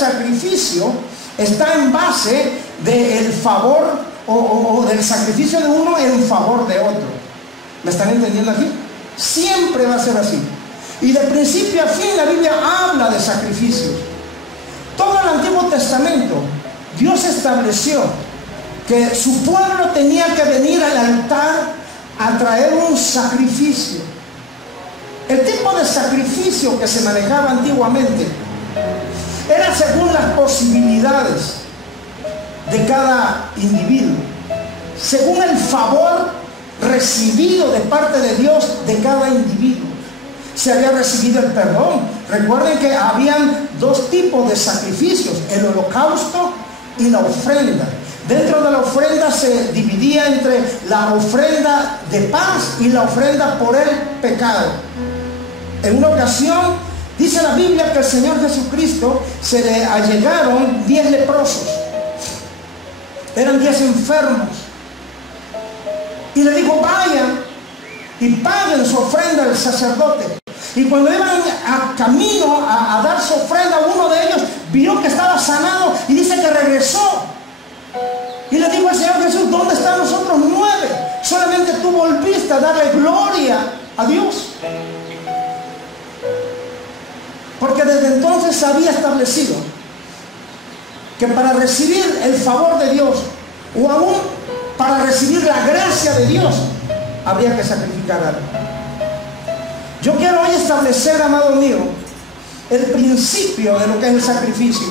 sacrificio está en base del favor o del sacrificio de uno en favor de otro. ¿Me están entendiendo aquí? Siempre va a ser así. Y de principio a fin la Biblia habla de sacrificios. Todo el Antiguo Testamento, Dios estableció que su pueblo tenía que venir al altar a traer un sacrificio. El tipo de sacrificio que se manejaba antiguamente era según las posibilidades de cada individuo, según el favor recibido de parte de Dios de cada individuo. Se había recibido el perdón. Recuerden que habían dos tipos de sacrificios: el holocausto y la ofrenda. Dentro de la ofrenda se dividía entre la ofrenda de paz y la ofrenda por el pecado. En una ocasión dice la Biblia que el Señor Jesucristo se le allegaron 10 leprosos. Eran 10 enfermos. Y le dijo: vayan y paguen su ofrenda al sacerdote. Y cuando iban a camino a dar su ofrenda, uno de ellos vio que estaba sanado y dice que regresó. Y le dijo al Señor Jesús: ¿dónde están los otros 9? Solamente tú volviste a darle gloria a Dios. Porque desde entonces se había establecido que para recibir el favor de Dios, o aún para recibir la gracia de Dios, habría que sacrificar algo. Yo quiero hoy establecer, amado mío, el principio de lo que es el sacrificio.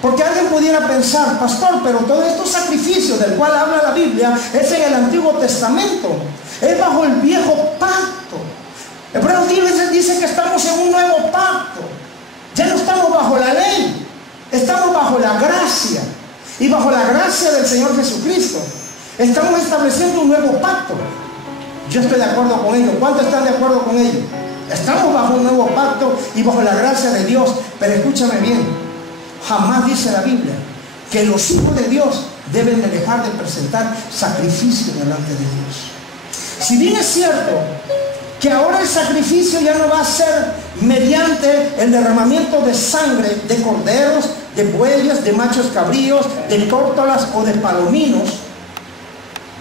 Porque alguien pudiera pensar: pastor, pero todos estos sacrificios del cual habla la Biblia es en el Antiguo Testamento, es bajo el viejo pacto. Hebreos dice que estamos en un nuevo pacto. Ya no estamos bajo la ley, estamos bajo la gracia. Y bajo la gracia del Señor Jesucristo estamos estableciendo un nuevo pacto. Yo estoy de acuerdo con ello. ¿Cuántos están de acuerdo con ello? Estamos bajo un nuevo pacto y bajo la gracia de Dios. Pero escúchame bien, jamás dice la Biblia que los hijos de Dios deben de dejar de presentar sacrificio delante de Dios. Si bien es cierto que ahora el sacrificio ya no va a ser mediante el derramamiento de sangre de corderos, de bueyes, de machos cabríos, de tórtolas o de palominos,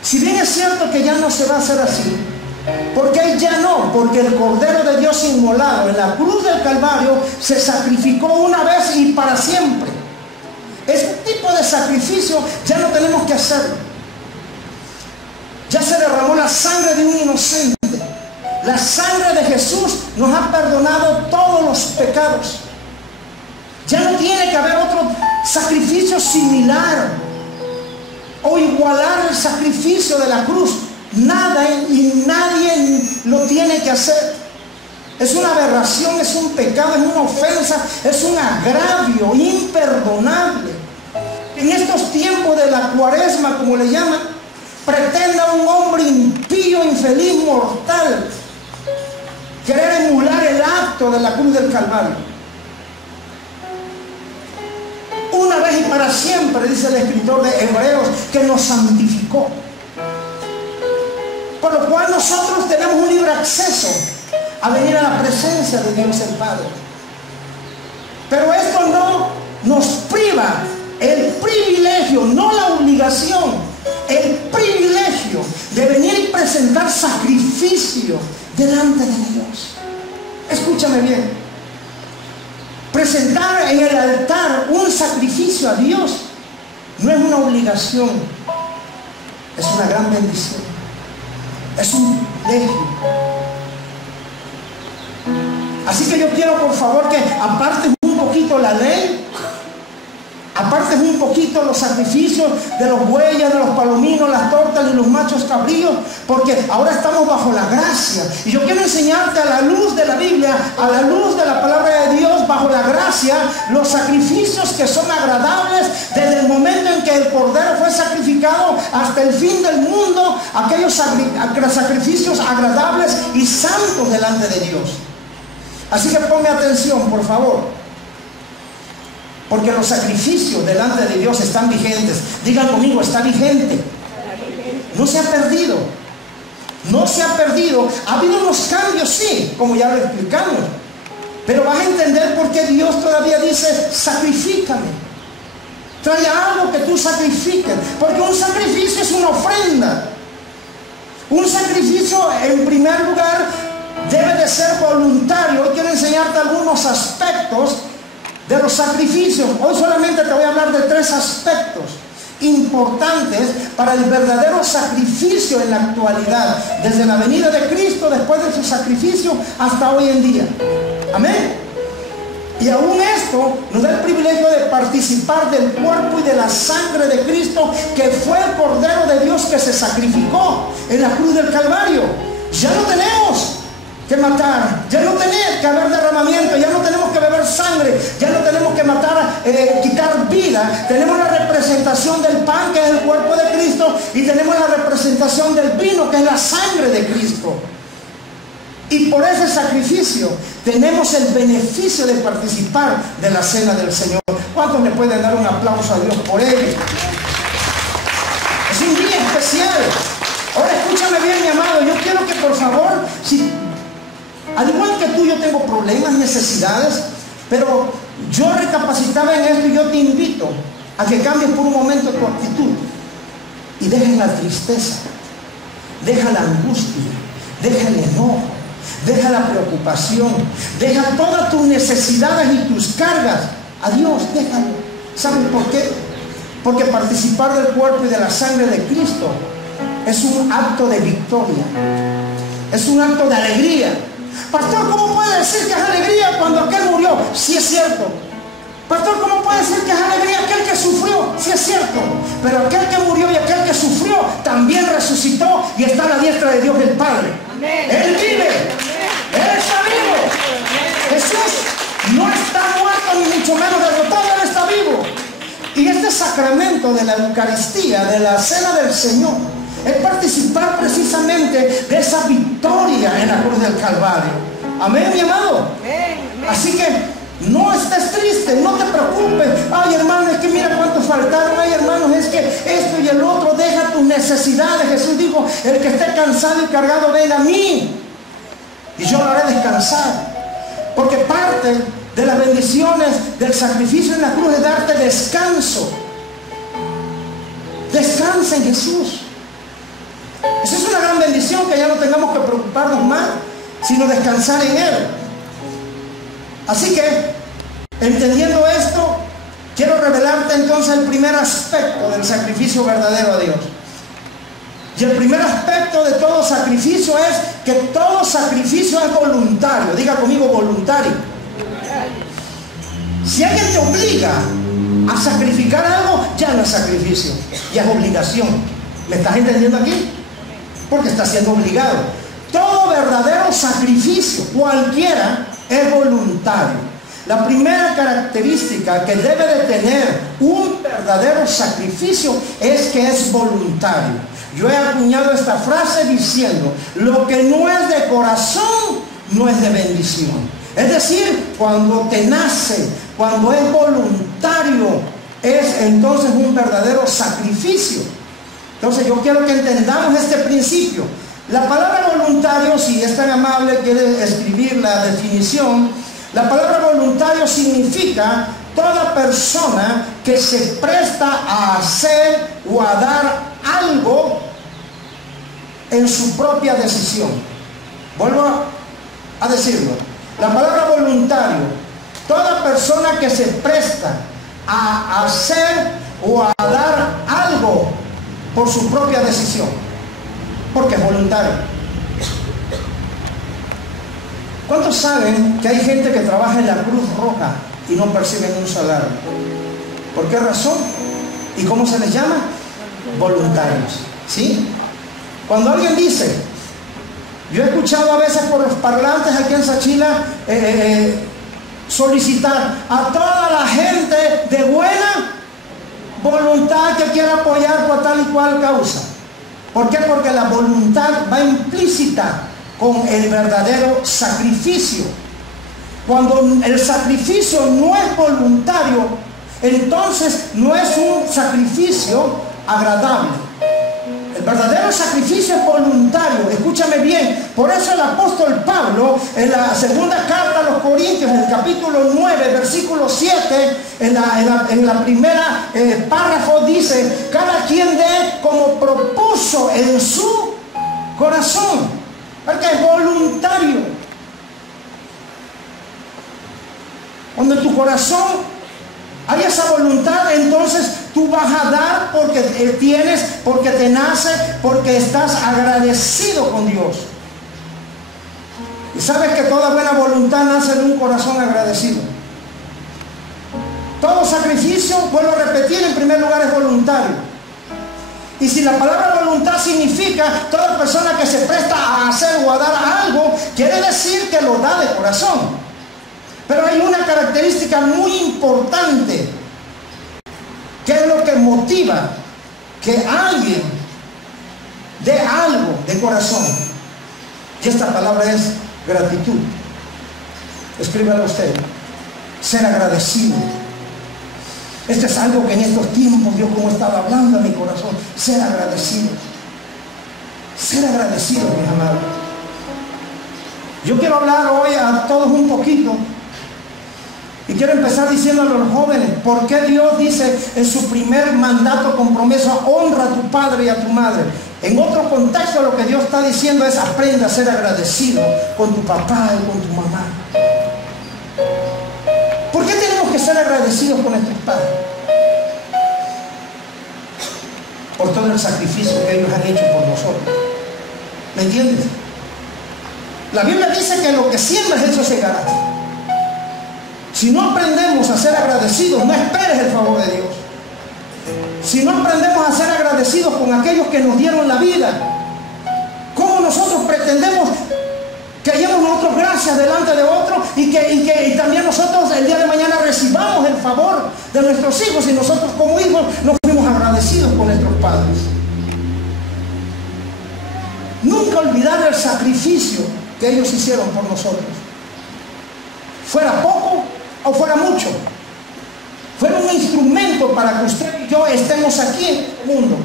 si bien es cierto que ya no se va a hacer así, porque ya no, porque el Cordero de Dios inmolado en la cruz del Calvario se sacrificó una vez y para siempre. Ese tipo de sacrificio ya no tenemos que hacerlo. Ya se derramó la sangre de un inocente. La sangre de Jesús nos ha perdonado todos los pecados. Ya no tiene que haber otro sacrificio similar o igualar el sacrificio de la cruz. Nada y nadie lo tiene que hacer. Es una aberración, es un pecado, es una ofensa, es un agravio imperdonable. En estos tiempos de la cuaresma, como le llaman, pretenda un hombre impío, infeliz, mortal, querer emular el acto de la cruz del Calvario. Una vez y para siempre, dice el escritor de Hebreos, que nos santificó. Por lo cual nosotros tenemos un libre acceso a venir a la presencia de Dios el Padre. Pero esto no nos priva el privilegio, no la obligación, el privilegio de venir y presentar sacrificio delante de Dios. Escúchame bien. Presentar en el altar un sacrificio a Dios no es una obligación, es una gran bendición, es un privilegio. Así que yo quiero, por favor, que apartes un poquito la ley, apartes un poquito los sacrificios de los bueyes, de los palominos, las tortas y los machos cabríos, porque ahora estamos bajo la gracia. Y yo quiero enseñarte a la luz de la Biblia, a la luz de la palabra de Dios, bajo la gracia, los sacrificios que son agradables desde el momento en que el Cordero fue sacrificado hasta el fin del mundo, aquellos sacrificios agradables y santos delante de Dios. Así que ponme atención, por favor. Porque los sacrificios delante de Dios están vigentes. Digan conmigo, está vigente. No se ha perdido. No se ha perdido. Ha habido unos cambios, sí, como ya lo explicamos. Pero vas a entender por qué Dios todavía dice, sacrifícame. Trae algo que tú sacrifiques. Porque un sacrificio es una ofrenda. Un sacrificio, en primer lugar, debe de ser voluntario. Hoy quiero enseñarte algunos aspectos de los sacrificios. Hoy solamente te voy a hablar de 3 aspectos importantes para el verdadero sacrificio en la actualidad, desde la venida de Cristo, después de su sacrificio, hasta hoy en día. Amén. Y aún esto nos da el privilegio de participar del cuerpo y de la sangre de Cristo, que fue el Cordero de Dios que se sacrificó en la cruz del Calvario. Ya no tenemos que matar, ya no tiene que haber derramamiento, ya no tenemos que beber sangre, ya no tenemos que matar, quitar vida. Tenemos la representación del pan, que es el cuerpo de Cristo, y tenemos la representación del vino, que es la sangre de Cristo. Y por ese sacrificio tenemos el beneficio de participar de la cena del Señor. ¿Cuántos le pueden dar un aplauso a Dios por ello? Es un día especial. Ahora escúchame bien, mi amado. Yo quiero que por favor, si al igual que tú, yo tengo problemas, necesidades, pero yo recapacitaba en esto, y yo te invito a que cambies por un momento tu actitud y dejes la tristeza, deja la angustia, deja el enojo, deja la preocupación, deja todas tus necesidades y tus cargas a Dios, déjalo. ¿Saben por qué? Porque participar del cuerpo y de la sangre de Cristo es un acto de victoria, es un acto de alegría. Pastor, ¿cómo puede decir que es alegría cuando aquel murió? Sí, es cierto. Pastor, ¿cómo puede decir que es alegría aquel que sufrió? Sí, es cierto. Pero aquel que murió y aquel que sufrió también resucitó y está a la diestra de Dios el Padre. Amén. Él vive. Amén. Él está vivo. Amén. Jesús no está muerto, ni mucho menos derrotado. Él está vivo. Y este sacramento de la Eucaristía, de la cena del Señor, es participar precisamente de esa victoria en la cruz del Calvario. Amén, mi amado. Así que no estés triste, no te preocupes. Ay, hermano, es que mira cuántos faltaron. Ay, hermanos, es que esto y el otro. Deja tus necesidades. Jesús dijo, el que esté cansado y cargado, ven a mí y yo lo haré descansar. Porque parte de las bendiciones del sacrificio en la cruz es darte descanso. Descansa en Jesús. Esa es una gran bendición, que ya no tengamos que preocuparnos más, sino descansar en Él. Así que, entendiendo esto, quiero revelarte entonces el primer aspecto del sacrificio verdadero a Dios. Y el primer aspecto de todo sacrificio es que todo sacrificio es voluntario. Diga conmigo, voluntario. Si alguien te obliga a sacrificar algo, ya no es sacrificio, ya es obligación. ¿Me estás entendiendo aquí? Porque está siendo obligado. Todo verdadero sacrificio, cualquiera, es voluntario. La primera característica que debe de tener un verdadero sacrificio es que es voluntario. Yo he acuñado esta frase diciendo, lo que no es de corazón, no es de bendición. Es decir, cuando te nace, cuando es voluntario, es entonces un verdadero sacrificio. Entonces yo quiero que entendamos este principio. La palabra voluntario, si es tan amable, quiere escribir la definición. La palabra voluntario significa toda persona que se presta a hacer o a dar algo en su propia decisión. Vuelvo a decirlo. La palabra voluntario, toda persona que se presta a hacer o a dar algo por su propia decisión, porque es voluntario. ¿Cuántos saben que hay gente que trabaja en la Cruz Roja y no perciben un salario? ¿Por qué razón? ¿Y cómo se les llama? Voluntarios. ¿Sí? Cuando alguien dice, yo he escuchado a veces por los parlantes aquí en Sachila solicitar a toda la gente de buena voluntad que quiera apoyar por tal y cual causa. ¿Por qué? Porque la voluntad va implícita con el verdadero sacrificio. Cuando el sacrificio no es voluntario, entonces no es un sacrificio agradable. verdadero sacrificio es voluntario. Escúchame bien. Por eso el apóstol Pablo, en la segunda carta a los Corintios, en el capítulo 9, versículo 7, en la primera párrafo dice: cada quien dé como propuso en su corazón. Porque es voluntario. Cuando en tu corazón hay esa voluntad, entonces tú vas a dar porque tienes, porque te nace, porque estás agradecido con Dios. Y sabes que toda buena voluntad nace de un corazón agradecido. Todo sacrificio, vuelvo a repetir, en primer lugar es voluntario. Y si la palabra voluntad significa toda persona que se presta a hacer o a dar algo, quiere decir que lo da de corazón. Pero hay una característica muy importante, que es lo que motiva que alguien dé algo de corazón. Y esta palabra es gratitud. Escríbalo usted. Ser agradecido. Esto es algo que en estos tiempos Dios como estaba hablando a mi corazón. Ser agradecido. Ser agradecido, mis amados. Yo quiero hablar hoy a todos un poquito. Y quiero empezar diciéndole a los jóvenes, ¿por qué Dios dice en su primer mandato con promesa: honra a tu padre y a tu madre? En otro contexto lo que Dios está diciendo es: aprende a ser agradecido con tu papá y con tu mamá. ¿Por qué tenemos que ser agradecidos con nuestros padres? Por todo el sacrificio que ellos han hecho por nosotros. ¿Me entiendes? La Biblia dice que lo que siembras, eso segarás. Si no aprendemos a ser agradecidos, no esperes el favor de Dios. Si no aprendemos a ser agradecidos con aquellos que nos dieron la vida, ¿cómo nosotros pretendemos que hayamos nosotros gracias delante de otros y que también nosotros el día de mañana recibamos el favor de nuestros hijos, y nosotros como hijos no fuimos agradecidos con nuestros padres? Nunca olvidar el sacrificio que ellos hicieron por nosotros. Fuera poco o fuera mucho, fuera un instrumento para que usted y yo estemos aquí en el mundo.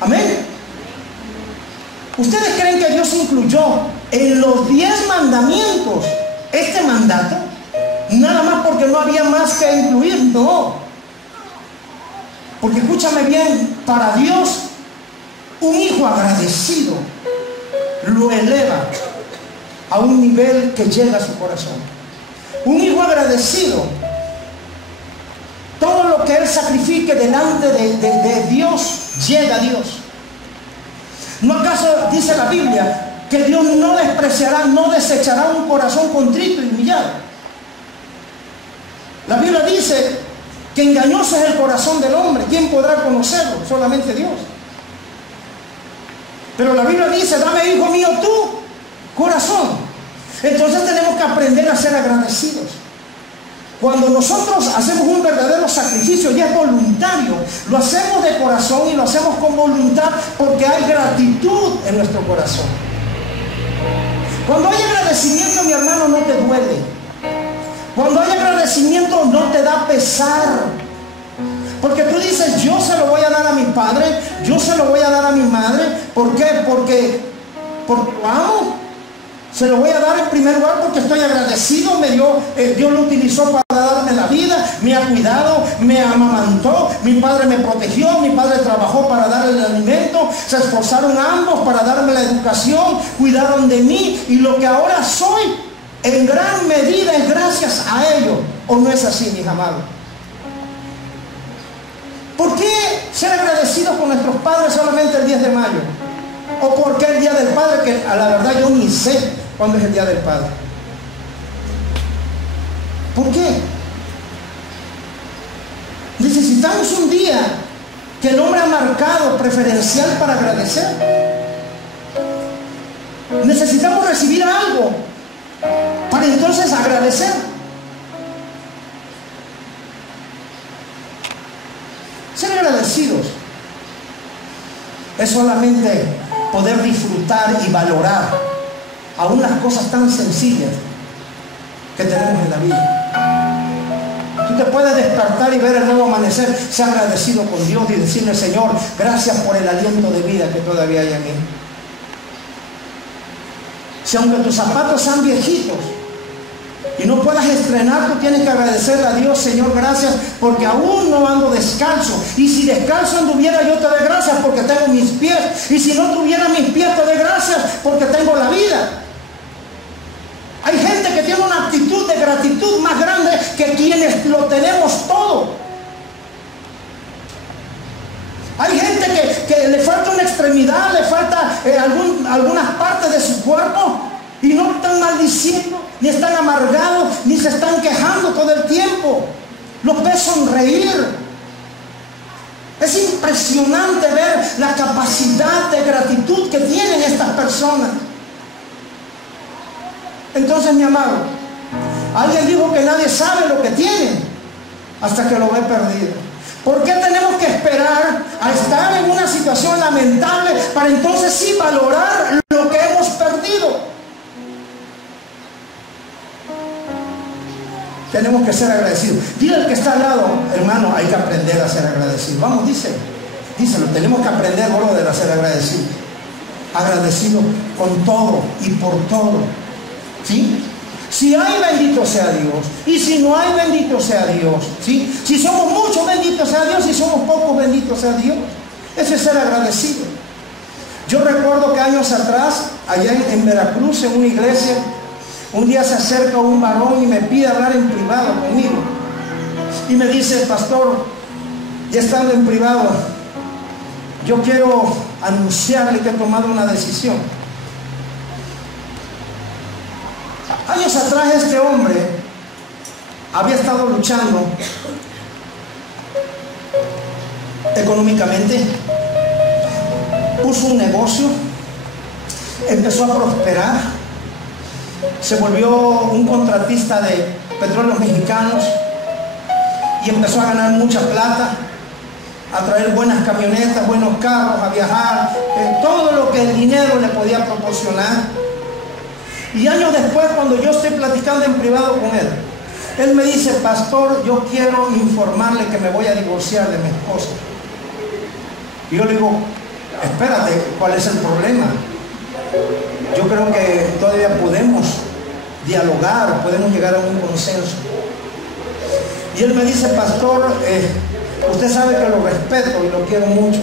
Amén. ¿Ustedes creen que Dios incluyó en los 10 mandamientos este mandato? Nada más porque no había más que incluir. No. Porque escúchame bien, para Dios un hijo agradecido lo eleva a un nivel que llega a su corazón. Un hijo agradecido, todo lo que él sacrifique delante de Dios, llega a Dios. ¿No acaso dice la Biblia que Dios no despreciará, no desechará un corazón contrito y humillado? La Biblia dice que engañoso es el corazón del hombre. ¿Quién podrá conocerlo? Solamente Dios. Pero la Biblia dice: dame, hijo mío, tu corazón. Entonces tenemos que aprender a ser agradecidos. Cuando nosotros hacemos un verdadero sacrificio, y es voluntario, lo hacemos de corazón y lo hacemos con voluntad, porque hay gratitud en nuestro corazón. Cuando hay agradecimiento, mi hermano, no te duele. Cuando hay agradecimiento, no te da pesar. Porque tú dices: yo se lo voy a dar a mi padre, yo se lo voy a dar a mi madre. ¿Por qué? Porque lo amo. Se lo voy a dar en primer lugar porque estoy agradecido. Dios lo utilizó para darme la vida, me ha cuidado, me amamantó, mi padre me protegió, mi padre trabajó para darle el alimento, se esforzaron ambos para darme la educación, cuidaron de mí, y lo que ahora soy en gran medida es gracias a ellos. ¿O no es así, mis amados? ¿Por qué ser agradecidos con nuestros padres solamente el 10 de mayo? ¿O por qué el Día del Padre? Que a la verdad yo ni sé cuándo es el Día del Padre. ¿Por qué? Necesitamos un día que el hombre ha marcado preferencial para agradecer. Necesitamos recibir algo para entonces agradecer. Ser agradecidos es solamente poder disfrutar y valorar aún las cosas tan sencillas que tenemos en la vida. Tú Tú te puedes despertar y ver el nuevo amanecer. Sea agradecido con Dios y decirle: Señor, gracias por el aliento de vida que todavía hay en mí. Si aunque tus zapatos sean viejitos y no puedas estrenar, tú tienes que agradecerle a Dios: Señor, gracias porque aún no ando descalzo. Y si descalzo anduviera, yo te doy gracias porque tengo mis pies. Y si no tuviera mis pies, te doy gracias porque tengo la vida. Hay gente que tiene una actitud de gratitud más grande que quienes lo tenemos todo. Hay gente que le falta una extremidad, le falta algunas partes de su cuerpo y no están maldiciendo, ni están amargados, ni se están quejando todo el tiempo. Los ves sonreír. Es impresionante ver la capacidad de gratitud que tienen estas personas. Entonces, mi amado, alguien dijo que nadie sabe lo que tiene hasta que lo ve perdido. ¿Por qué tenemos que esperar a estar en una situación lamentable para entonces sí valorar lo que hemos perdido? Tenemos que ser agradecidos. Dile al que está al lado: hermano, hay que aprender a ser agradecido. Vamos, díselo, tenemos que aprender, brother, a ser agradecido. Agradecido con todo y por todo. ¿Sí? Si hay, bendito sea Dios. Y si no hay, bendito sea Dios. ¿Sí? Si somos muchos, bendito sea Dios. Si somos pocos, bendito sea Dios. Eso es ser agradecido. Yo recuerdo que años atrás, allá en Veracruz, en una iglesia, un día se acerca un varón y me pide hablar en privado conmigo. Y me dice: pastor, ya estando en privado, yo quiero anunciarle que he tomado una decisión. Años atrás este hombre había estado luchando económicamente, puso un negocio, empezó a prosperar, se volvió un contratista de Petróleos Mexicanos y empezó a ganar mucha plata, a traer buenas camionetas, buenos carros, a viajar, todo lo que el dinero le podía proporcionar. Y años después, cuando yo estoy platicando en privado con él, él me dice: pastor, yo quiero informarle que me voy a divorciar de mi esposa. Y yo le digo: espérate, ¿cuál es el problema? Yo creo que todavía podemos dialogar, podemos llegar a un consenso. Y él me dice: pastor, usted sabe que lo respeto y lo quiero mucho,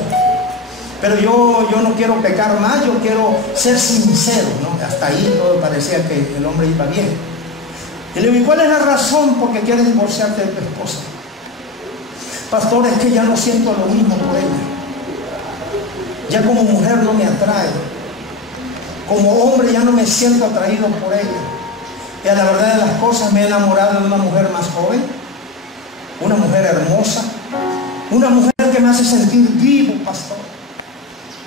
pero yo no quiero pecar más, yo quiero ser sincero, ¿no? Hasta ahí todo parecía que el hombre iba bien. Y le digo: ¿y cuál es la razón por qué quieres divorciarte de tu esposa? Pastor, es que ya no siento lo mismo por ella. Ya como mujer no me atrae. Como hombre ya no me siento atraído por ella. Y a la verdad de las cosas, me he enamorado de una mujer más joven, una mujer hermosa, una mujer que me hace sentir vivo, pastor.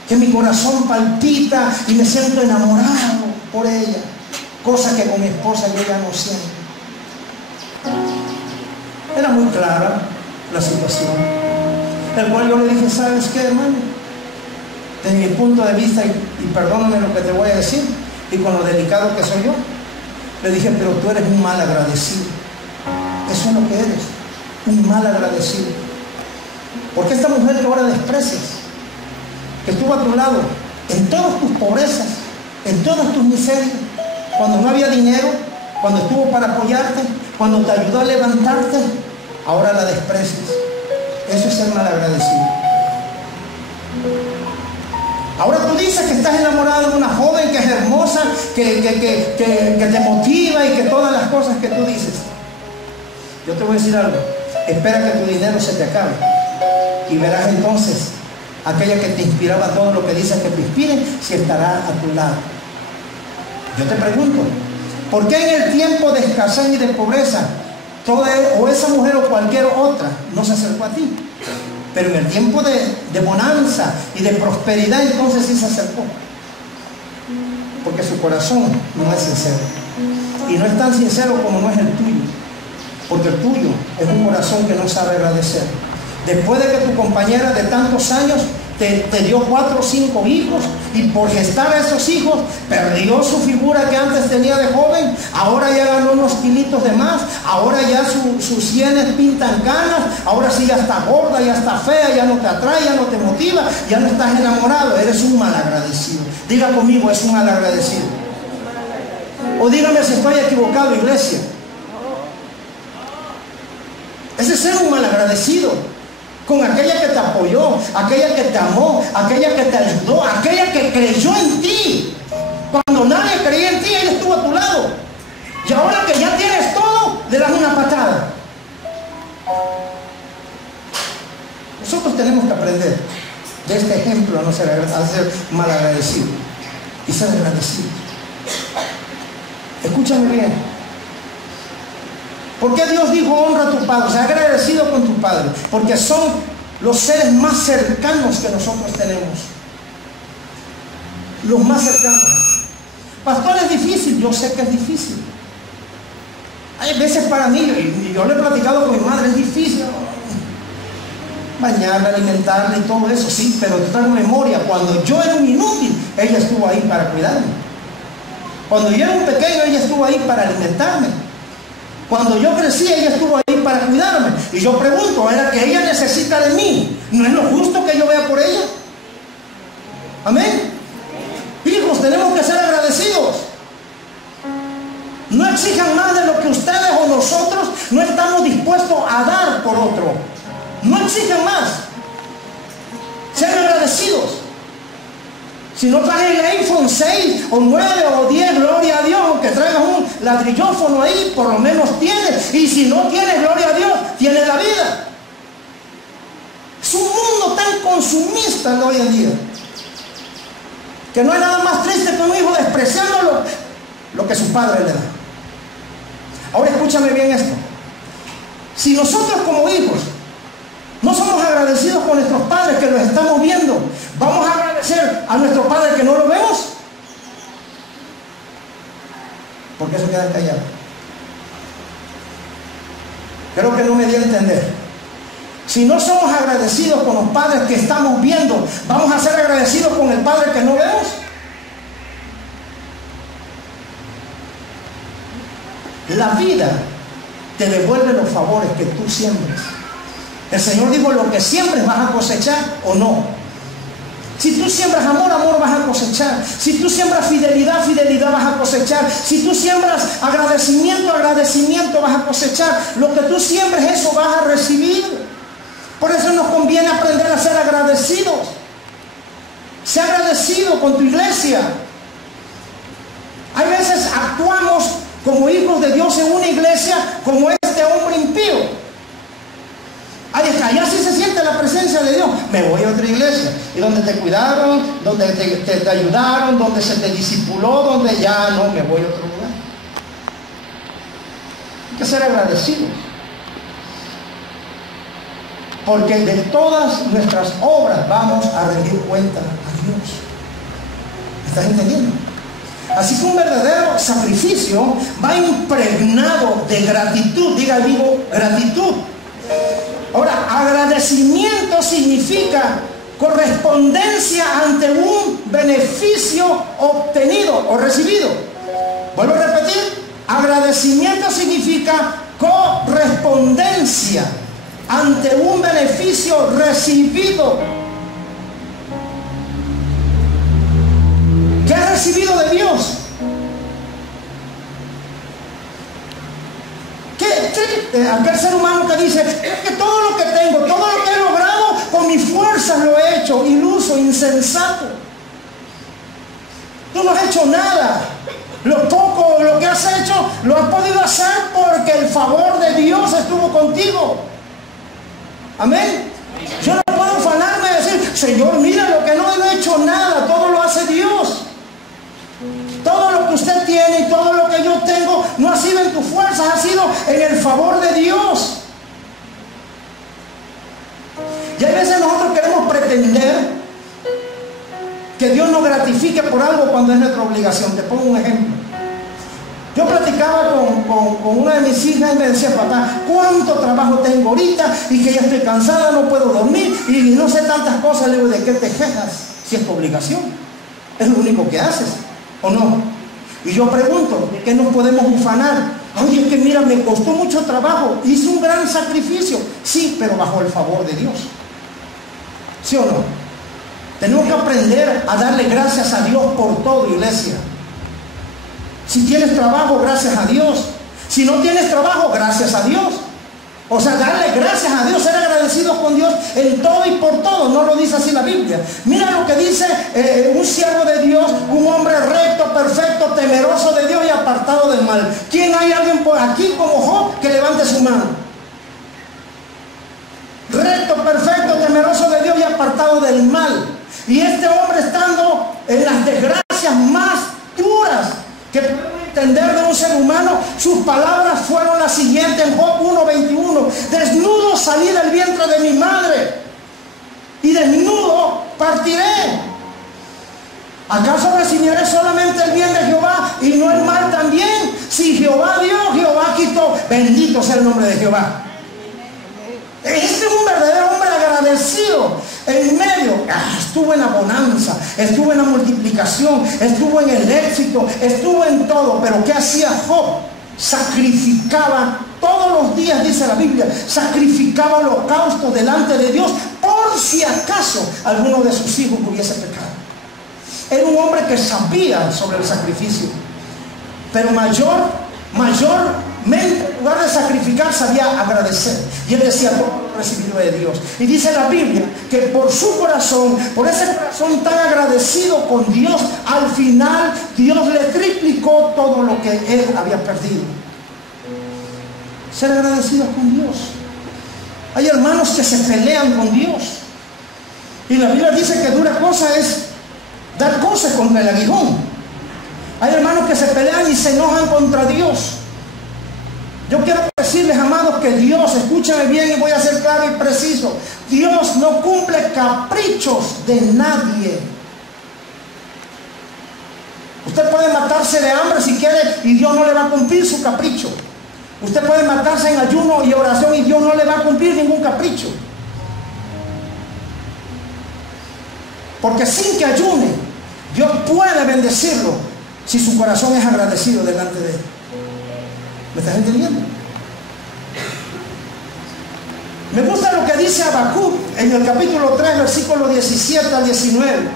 Que mi corazón palpita y me siento enamorado por ella, cosa que con mi esposa yo ya no siento. Era muy clara la situación, el cual yo le dije: ¿sabes qué, hermano? Desde mi punto de vista, y perdóname lo que te voy a decir, y con lo delicado que soy yo, le dije: pero tú eres un mal agradecido. Eso es lo que eres, un mal agradecido. Porque esta mujer que ahora desprecias, que estuvo a tu lado en todas tus pobrezas, en todas tus miserias, cuando no había dinero, cuando estuvo para apoyarte, cuando te ayudó a levantarte, ahora la desprecias. Eso es ser mal agradecido. Ahora tú dices que estás enamorado de una joven que es hermosa, que te motiva y que todas las cosas que tú dices. Yo te voy a decir algo: espera que tu dinero se te acabe y verás entonces aquella que te inspiraba todo lo que dices que te inspire, si estará a tu lado. Yo te pregunto: ¿por qué en el tiempo de escasez y de pobreza, o esa mujer o cualquier otra no se acercó a ti? Pero en el tiempo de bonanza y de prosperidad, entonces sí se acercó. Porque su corazón no es sincero. Y no es tan sincero como no es el tuyo. Porque el tuyo es un corazón que no sabe agradecer. Después de que tu compañera de tantos años te dio 4 o 5 hijos y por gestar a esos hijos perdió su figura que antes tenía de joven, ahora ya ganó unos kilitos de más, ahora ya sus sienes pintan canas, ahora sí ya está gorda, ya está fea, ya no te atrae, ya no te motiva, ya no estás enamorado, eres un malagradecido. Diga conmigo, es un malagradecido. O dígame si estoy equivocado, iglesia. Ese es ser un malagradecido con aquella que te apoyó, aquella que te amó, aquella que te ayudó, aquella que creyó en ti. Cuando nadie creía en ti, ella estuvo a tu lado. Y ahora que ya tienes todo, le das una patada. Nosotros tenemos que aprender de este ejemplo a ser malagradecido y ser agradecido. Escúchame bien. ¿Por qué Dios dijo honra a tu padre? O sea, agradecido con tu padre. Porque son los seres más cercanos que nosotros tenemos. Los más cercanos. Pastor, es difícil. Yo sé que es difícil. Hay veces para mí, y yo lo he platicado con mi madre, es difícil. Bañarla, alimentarla y todo eso. Sí, pero traigo memoria. Cuando yo era un inútil, ella estuvo ahí para cuidarme. Cuando yo era un pequeño, ella estuvo ahí para alimentarme. Cuando yo crecí, ella estuvo ahí para cuidarme. Y yo pregunto, ¿era que ella necesita de mí? ¿No es lo justo que yo vea por ella? Amén. Hijos, tenemos que ser agradecidos. No exijan más de lo que ustedes o nosotros no estamos dispuestos a dar por otro. No exijan más. Sean agradecidos. Si no traes el iPhone 6 o 9 o 10, gloria a Dios, aunque traigas un ladrillófono ahí, por lo menos tienes. Y si no tienes, gloria a Dios, tienes la vida. Es un mundo tan consumista hoy en día, que no hay nada más triste que un hijo despreciando lo que su padre le da. Ahora escúchame bien esto. Si nosotros como hijos no somos agradecidos con nuestros padres que los estamos viendo, ¿vamos a agradecer a nuestro padre que no lo vemos? Porque eso queda callado. Creo que no me di a entender. Si no somos agradecidos con los padres que estamos viendo, ¿vamos a ser agradecidos con el padre que no vemos? La vida te devuelve los favores que tú siembres. El Señor dijo, lo que siembres vas a cosechar o no. Si tú siembras amor, amor vas a cosechar. Si tú siembras fidelidad, fidelidad vas a cosechar. Si tú siembras agradecimiento, agradecimiento vas a cosechar. Lo que tú siembres, eso vas a recibir. Por eso nos conviene aprender a ser agradecidos. Sé agradecido con tu iglesia. Hay veces actuamos como hijos de Dios en una iglesia como este hombre impío. Allá sí se siente la presencia de Dios. Me voy a otra iglesia. Y donde te cuidaron, donde te ayudaron, donde se te discipuló, donde ya no, me voy a otro lugar. Hay que ser agradecidos. Porque de todas nuestras obras vamos a rendir cuenta a Dios. ¿Estás entendiendo? Así que un verdadero sacrificio va impregnado de gratitud. Diga, digo, gratitud. Ahora, agradecimiento significa correspondencia ante un beneficio obtenido o recibido. Vuelvo a repetir, agradecimiento significa correspondencia ante un beneficio recibido. ¿Qué has recibido de Dios? Aquel ser humano que dice, es que todo lo que tengo, todo lo que he logrado, con mis fuerzas lo he hecho, iluso, insensato. Tú no has hecho nada. Lo poco, lo que has hecho, lo has podido hacer porque el favor de Dios estuvo contigo. Amén. Yo no puedo afanarme y decir, Señor, mira lo que no he hecho nada, todo lo hace Dios. Todo lo que usted tiene y todo lo que yo tengo no ha sido en tus fuerzas, ha sido en el favor de Dios. Y a veces nosotros queremos pretender que Dios nos gratifique por algo cuando es nuestra obligación. Te pongo un ejemplo. Yo platicaba con una de mis hijas y me decía, papá, ¿cuánto trabajo tengo ahorita? Y que ya estoy cansada, no puedo dormir y no sé tantas cosas. Le digo, ¿de qué te quejas? Si es tu obligación, es lo único que haces, ¿o no? Y yo pregunto, ¿de qué nos podemos ufanar? Oye, es que mira, me costó mucho trabajo, hice un gran sacrificio. Sí, pero bajo el favor de Dios. ¿Sí o no? Tenemos que aprender a darle gracias a Dios por todo, iglesia. Si tienes trabajo, gracias a Dios. Si no tienes trabajo, gracias a Dios. O sea, darle gracias a Dios, ser agradecidos con Dios en todo y por todo. No lo dice así la Biblia. Mira lo que dice un siervo de Dios, un hombre recto, perfecto, temeroso de Dios y apartado del mal. ¿Quién hay alguien por aquí como Job que levante su mano? Recto, perfecto, temeroso de Dios y apartado del mal. Y este hombre, estando en las desgracias más duras que podemos entender de un ser humano, sus palabras fueron las siguientes en Job 1:21. Desnudo salí del vientre de mi madre y desnudo partiré. ¿Acaso recibiré solamente el bien de Jehová y no el mal también? Si Jehová dio, Jehová quitó. Bendito sea el nombre de Jehová. Este es un verdadero hombre agradecido. En medio, estuvo en la bonanza, estuvo en la multiplicación, estuvo en el éxito, estuvo en todo. Pero ¿qué hacía Job? Sacrificaba todos los días, dice la Biblia, sacrificaba holocaustos delante de Dios por si acaso alguno de sus hijos hubiese pecado. Era un hombre que sabía sobre el sacrificio, pero mayormente, en lugar de sacrificar, sabía agradecer. Y él decía, todo lo recibido de Dios. Y dice la Biblia que por su corazón, por ese corazón tan agradecido con Dios, al final Dios le triplicó todo lo que él había perdido. Ser agradecidos con Dios. Hay hermanos que se pelean con Dios. Y la Biblia dice que dura cosa es dar cosas contra el aguijón. Hay hermanos que se pelean y se enojan contra Dios. Yo quiero decirles, amados, que Dios, escúchame bien y voy a ser claro y preciso, Dios no cumple caprichos de nadie. Usted puede matarse de hambre si quiere y Dios no le va a cumplir su capricho. Usted puede matarse en ayuno y oración y Dios no le va a cumplir ningún capricho. Porque sin que ayune, Dios puede bendecirlo si su corazón es agradecido delante de Él. ¿Me estás entendiendo? Me gusta lo que dice Habacuc en el capítulo 3, versículo 17 al 19.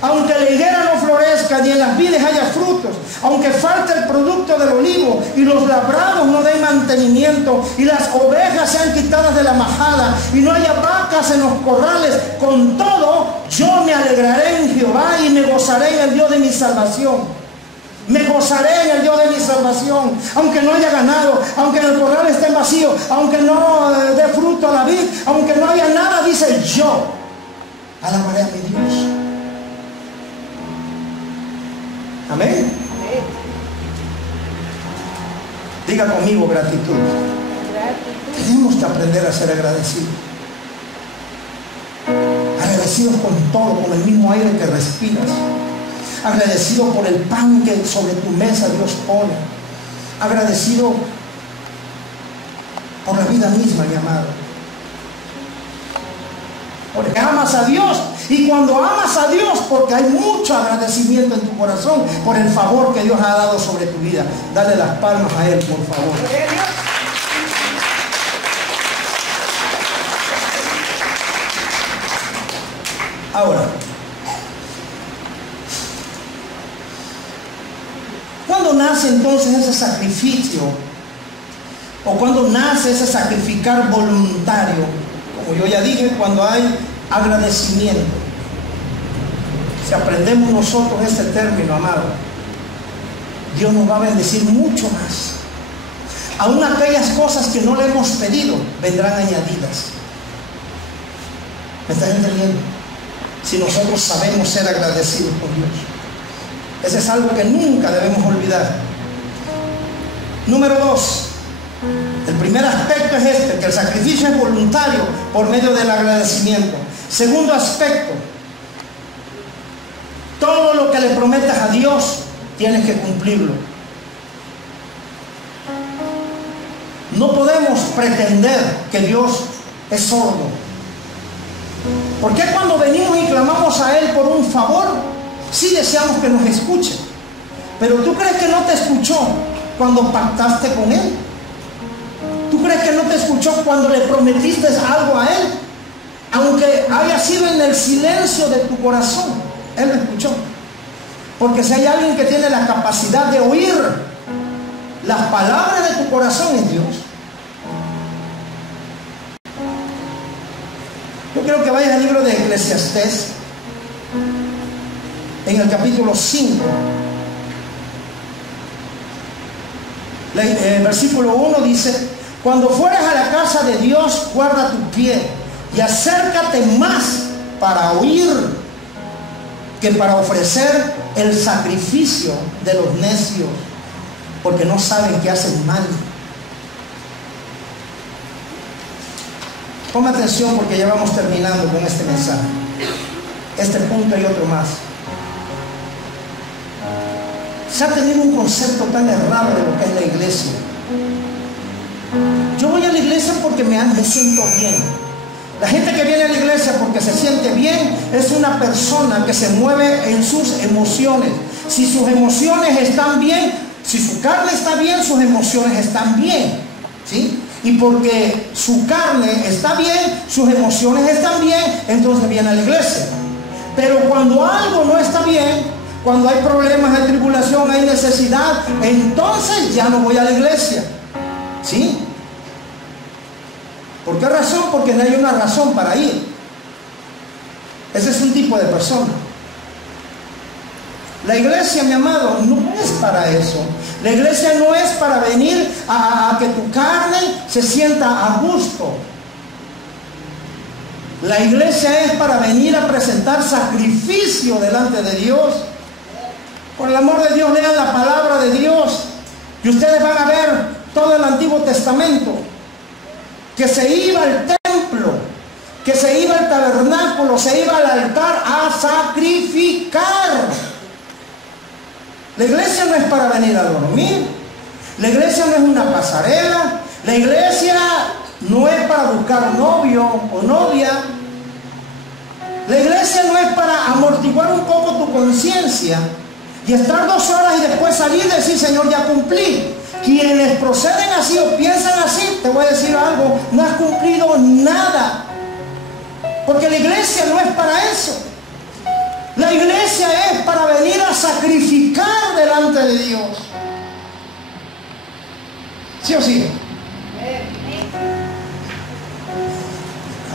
Aunque la higuera no florezca, ni en las vides haya frutos, aunque falte el producto del olivo, y los labrados no den mantenimiento, y las ovejas sean quitadas de la majada, y no haya vacas en los corrales, con todo, yo me alegraré en Jehová, y me gozaré en el Dios de mi salvación. Me gozaré en el Dios de mi salvación. Aunque no haya ganado, aunque el corral esté vacío, aunque no dé fruto a la vid, aunque no haya nada, dice, yo alabaré a mi Dios. Amén. Diga conmigo gratitud. Tenemos que aprender a ser agradecidos. Agradecidos con todo, con el mismo aire que respiras. Agradecido por el pan que sobre tu mesa Dios pone. Agradecido por la vida misma, mi amado. Porque amas a Dios. Y cuando amas a Dios, porque hay mucho agradecimiento en tu corazón por el favor que Dios ha dado sobre tu vida. Dale las palmas a Él, por favor. Ahora, ¿cuándo nace entonces ese sacrificio? ¿O cuándo nace ese sacrificar voluntario? Como yo ya dije, cuando hay agradecimiento. Si aprendemos nosotros este término, amado, Dios nos va a bendecir mucho más. Aún aquellas cosas que no le hemos pedido vendrán añadidas. ¿Me estás entendiendo? Si nosotros sabemos ser agradecidos con Dios. Ese es algo que nunca debemos olvidar. Número 2. El primer aspecto es este, que el sacrificio es voluntario por medio del agradecimiento. Segundo aspecto, todo lo que le prometas a Dios, tienes que cumplirlo. No podemos pretender que Dios es sordo. ¿Por qué cuando venimos y clamamos a Él por un favor, sí deseamos que nos escuche? Pero ¿tú crees que no te escuchó cuando pactaste con Él? ¿Tú crees que no te escuchó cuando le prometiste algo a Él? Aunque haya sido en el silencio de tu corazón, Él lo escuchó. Porque si hay alguien que tiene la capacidad de oír las palabras de tu corazón, es Dios. Yo quiero que vayas al libro de Eclesiastés, en el capítulo 5. El versículo 1 dice: cuando fueres a la casa de Dios, guarda tu pie y acércate más para oír que para ofrecer el sacrificio de los necios, porque no saben que hacen mal. Ponme atención, porque ya vamos terminando con este mensaje, este punto y otro más. Se ha tenido un concepto tan errado de lo que es la iglesia. Yo voy a la iglesia porque me siento bien. La gente que viene a la iglesia porque se siente bien es una persona que se mueve en sus emociones. Si sus emociones están bien, si su carne está bien, sus emociones están bien, ¿sí? Y porque su carne está bien, sus emociones están bien, entonces viene a la iglesia. Pero cuando algo no está bien, cuando hay problemas, hay tribulación, hay necesidad, entonces ya no voy a la iglesia, ¿sí? ¿Por qué razón? Porque no hay una razón para ir. Ese es un tipo de persona. La iglesia, mi amado, no es para eso. La iglesia no es para venir a que tu carne se sienta a gusto. La iglesia es para venir a presentar sacrificio delante de Dios. Por el amor de Dios, lean la palabra de Dios y ustedes van a ver todo el Antiguo Testamento, que se iba al templo, que se iba al tabernáculo, se iba al altar a sacrificar. La iglesia no es para venir a dormir. La iglesia no es una pasarela. La iglesia no es para buscar novio o novia. La iglesia no es para amortiguar un poco tu conciencia y estar 2 horas y después salir y decir: Señor, ya cumplí. Quienes proceden así o piensan así, te voy a decir algo: no has cumplido nada. Porque la iglesia no es para eso. La iglesia es para venir a sacrificar delante de Dios. ¿Sí o sí?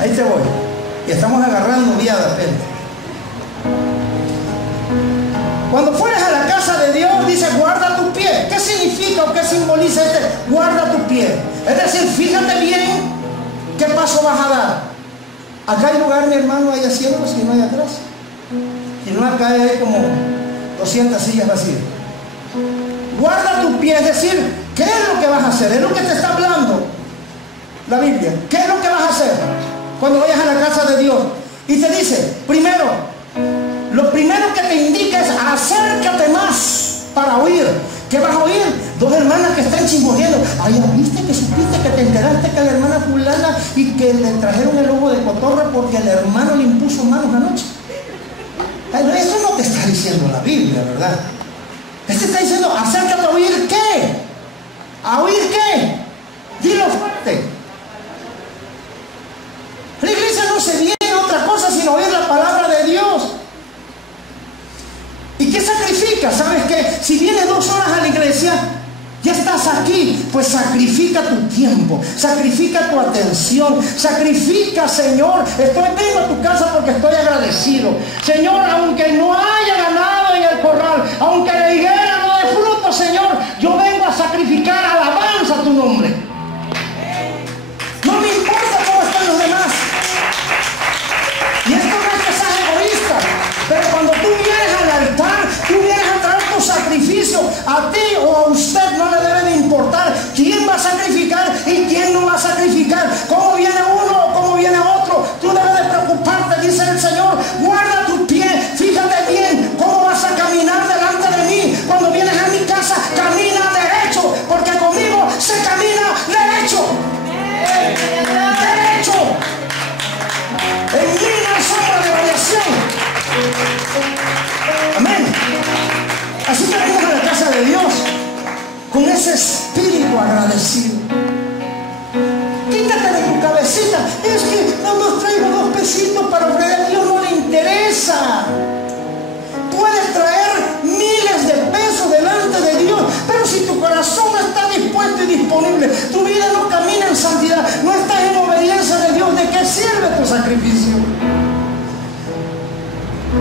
Ahí te voy. Y estamos agarrando vía de repente. Cuando fueres a la casa de Dios, dice: guarda tu pie. ¿Qué significa o qué simboliza guarda tu pie? Es decir, fíjate bien qué paso vas a dar. Acá hay lugar, mi hermano, hay asientos y no hay atrás. Y no, acá hay como 200 sillas vacías. Guarda tu pie, es decir, ¿qué es lo que vas a hacer? Es lo que te está hablando la Biblia. ¿Qué es lo que vas a hacer cuando vayas a la casa de Dios? Y te dice, primero, lo primero que te indica es: acércate más para oír. ¿Qué vas a oír? 2 hermanas que están chismoseando. Ay, ¿ya viste que supiste que te enteraste que la hermana fulana y que le trajeron el ojo de cotorra porque el hermano le impuso manos anoche? Eso no te está diciendo la Biblia, ¿verdad? Este está diciendo: acércate a oír ¿qué? ¿A oír qué? Dilo fuerte. La iglesia no se viene a otra cosa sino oír la palabra de Dios. ¿Y qué sacrifica? ¿Sabes qué? Si vienes 2 horas a la iglesia, ya estás aquí, pues sacrifica tu tiempo, sacrifica tu atención, sacrifica, Señor, vengo a tu casa porque estoy agradecido. Señor, aunque no haya ganado en el corral, aunque la higuera no dé fruto, Señor, yo vengo a sacrificar alabanza a tu nombre. No me importa cómo están los demás. Y esto no es que seas egoísta, pero cuando tú vienes al altar, tú vienes a traer tu sacrificio. A ti o a usted no le debe de importar quién va a sacrificar y quién no va a sacrificar, cómo viene uno o cómo viene otro. Tú debes de preocuparte, dice el Señor: guarda tu pie, fíjate bien cómo vas a caminar delante de mí. Cuando vienes a mi casa, camina derecho, porque conmigo se camina agradecido. Quítate de tu cabecita, es que no nos traigo 2 pesitos para ofrecer. A Dios no le interesa. Puedes traer miles de pesos delante de Dios, pero si tu corazón no está dispuesto y disponible, tu vida no camina en santidad, no estás en obediencia de Dios, ¿de qué sirve tu sacrificio?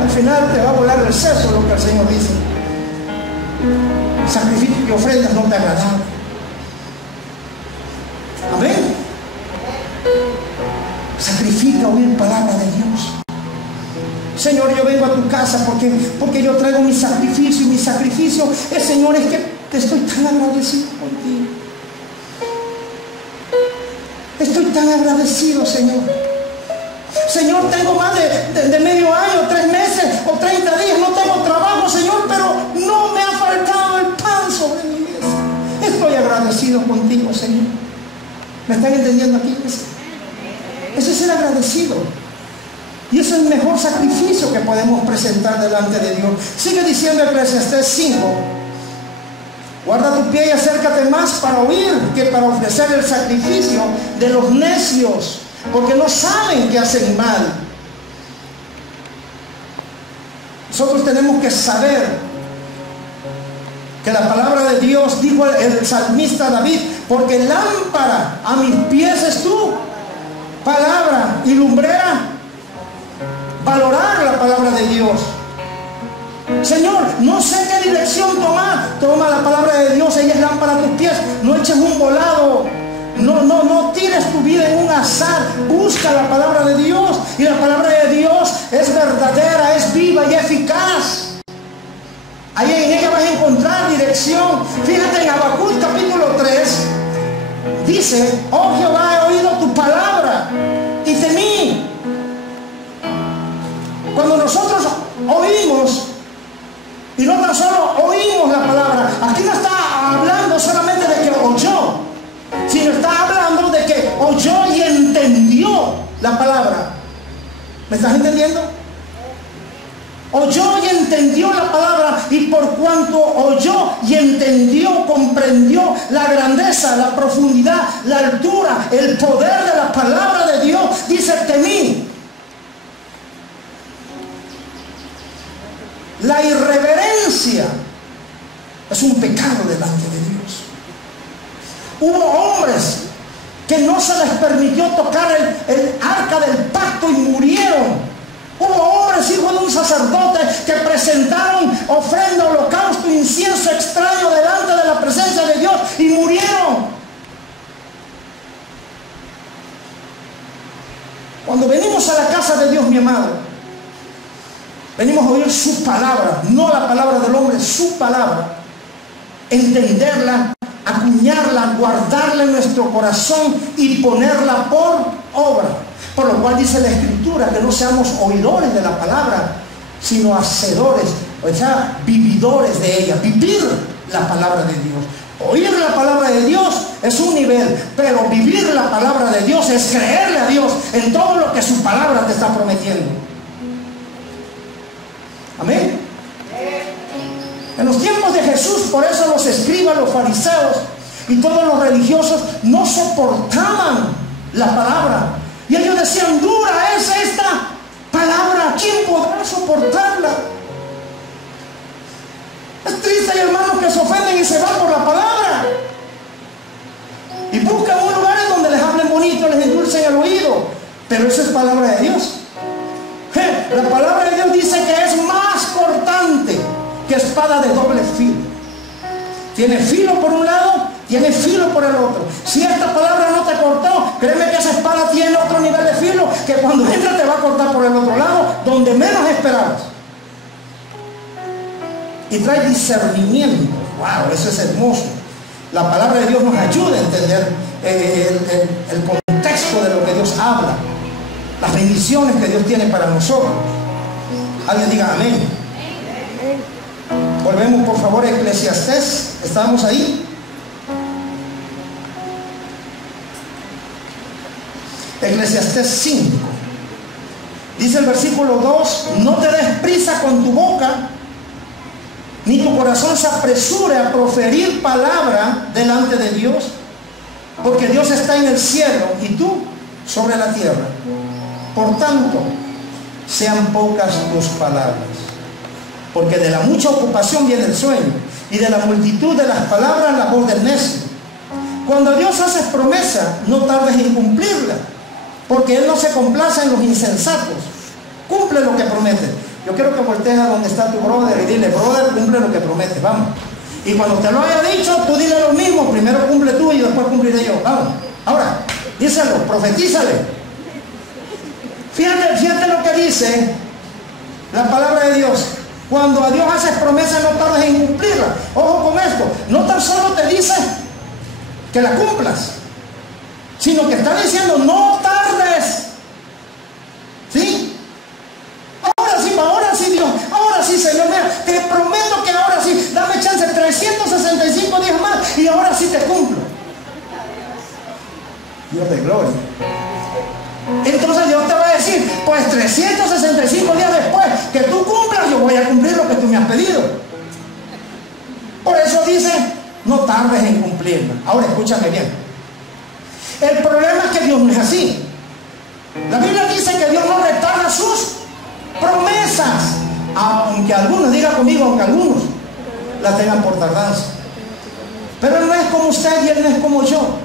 Al final te va a volar el seso lo que el Señor dice. Sacrificios y ofrendas no te agradan. Amén. Sacrifica oír palabra de Dios. Señor, yo vengo a tu casa porque yo traigo mi sacrificio, y mi sacrificio es, Señor, es que te estoy tan agradecido contigo. Estoy tan agradecido, Señor. Señor, tengo más de medio año, 3 meses o 30 días, no tengo trabajo, Señor, pero no me ha faltado el pan sobre mi mesa. Estoy agradecido contigo, Señor. ¿Me están entendiendo aquí? Ese es ser agradecido. Y ese es el mejor sacrificio que podemos presentar delante de Dios. Sigue diciendo Eclesiastés 5. Guarda tu pie y acércate más para oír que para ofrecer el sacrificio de los necios, porque no saben que hacen mal. Nosotros tenemos que saber que la palabra de Dios, dijo el salmista David, porque lámpara a mis pies es tu palabra y lumbrera. Valorar la palabra de Dios. Señor, no sé qué dirección tomar. Toma la palabra de Dios, ella es lámpara a tus pies. No eches un volado. No tires tu vida en un azar. Busca la palabra de Dios. Y la palabra de Dios es verdadera, es viva y eficaz. Ahí en ella vas a encontrar dirección. Fíjate en Habacuc capítulo 3. Dice: oh Jehová, he oído tu palabra y temí. Cuando nosotros oímos, y no tan solo oímos la palabra, aquí no está hablando solamente de que oyó, sino está hablando de que oyó y entendió la palabra. ¿Me estás entendiendo? Oyó y entendió la palabra, y por cuanto oyó y entendió, comprendió la grandeza, la profundidad, la altura, el poder de la palabra de Dios, dice: temí. La irreverencia es un pecado delante de Dios. Hubo hombres que no se les permitió tocar el arca del pacto y murieron. Hubo hombres, hijos de un sacerdote, que presentaron ofrenda, holocausto, incienso extraño delante de la presencia de Dios y murieron. Cuando venimos a la casa de Dios, mi amado, venimos a oír su palabra, no la palabra del hombre, su palabra. Entenderla, acuñarla, guardarla en nuestro corazón y ponerla por obra. Por lo cual dice la Escritura que no seamos oidores de la palabra, sino hacedores, o sea, vividores de ella. Vivir la palabra de Dios. Oír la palabra de Dios es un nivel, pero vivir la palabra de Dios es creerle a Dios en todo lo que su palabra te está prometiendo. Amén. En los tiempos de Jesús, por eso los escribas, los fariseos y todos los religiosos no soportaban la palabra. Y ellos decían: dura es esta palabra, ¿quién podrá soportarla? Es triste, hermanos, que se ofenden y se van por la palabra. Y buscan un lugar en donde les hablen bonito, les endulcen el oído. Pero esa es palabra de Dios. La palabra de Dios dice que es más cortante que espada de doble filo. Tiene filo por un lado, tiene filo por el otro. Si esta palabra no te cortó, créeme que esa espada tiene otro nivel de filo, que cuando entra te va a cortar por el otro lado, donde menos esperabas. Y trae discernimiento. Wow, eso es hermoso. La palabra de Dios nos ayuda a entender el contexto de lo que Dios habla, las bendiciones que Dios tiene para nosotros. Alguien diga amén. Volvemos por favor a Eclesiastés. ¿Estamos ahí? Eclesiastés 5. Dice el versículo 2: no te des prisa con tu boca, ni tu corazón se apresure a proferir palabra delante de Dios, porque Dios está en el cielo y tú sobre la tierra. Por tanto, sean pocas tus palabras, porque de la mucha ocupación viene el sueño, y de la multitud de las palabras la voz del necio. Cuando a Dios haces promesa, no tardes en cumplirla, porque Él no se complace en los insensatos. Cumple lo que promete. Yo quiero que voltees a donde está tu brother y dile: brother, cumple lo que prometes, vamos. Y cuando te lo haya dicho, tú dile lo mismo: primero cumple tú y después cumpliré yo, vamos. Ahora, díselo, profetízale. Fíjate lo que dice la palabra de Dios. Cuando a Dios haces promesa, no tardes en cumplirla. Ojo con esto, no tan solo te dice que la cumplas, sino que está diciendo: no tardes. ¿Sí? Ahora sí, Dios, ahora sí, Señor, mira, te prometo que ahora sí, dame chance, 365 días más y ahora sí te cumplo. Dios de gloria. Entonces Dios te va a decir: pues 365 días después que tú cumplas, yo voy a cumplir lo que tú me has pedido. Por eso dice: no tardes en cumplirla. Ahora escúchame bien. El problema es que Dios no es así. La Biblia dice que Dios no retarda sus promesas, aunque algunos, diga conmigo, aunque algunos las tengan por tardanza. Pero Él no es como usted y Él no es como yo.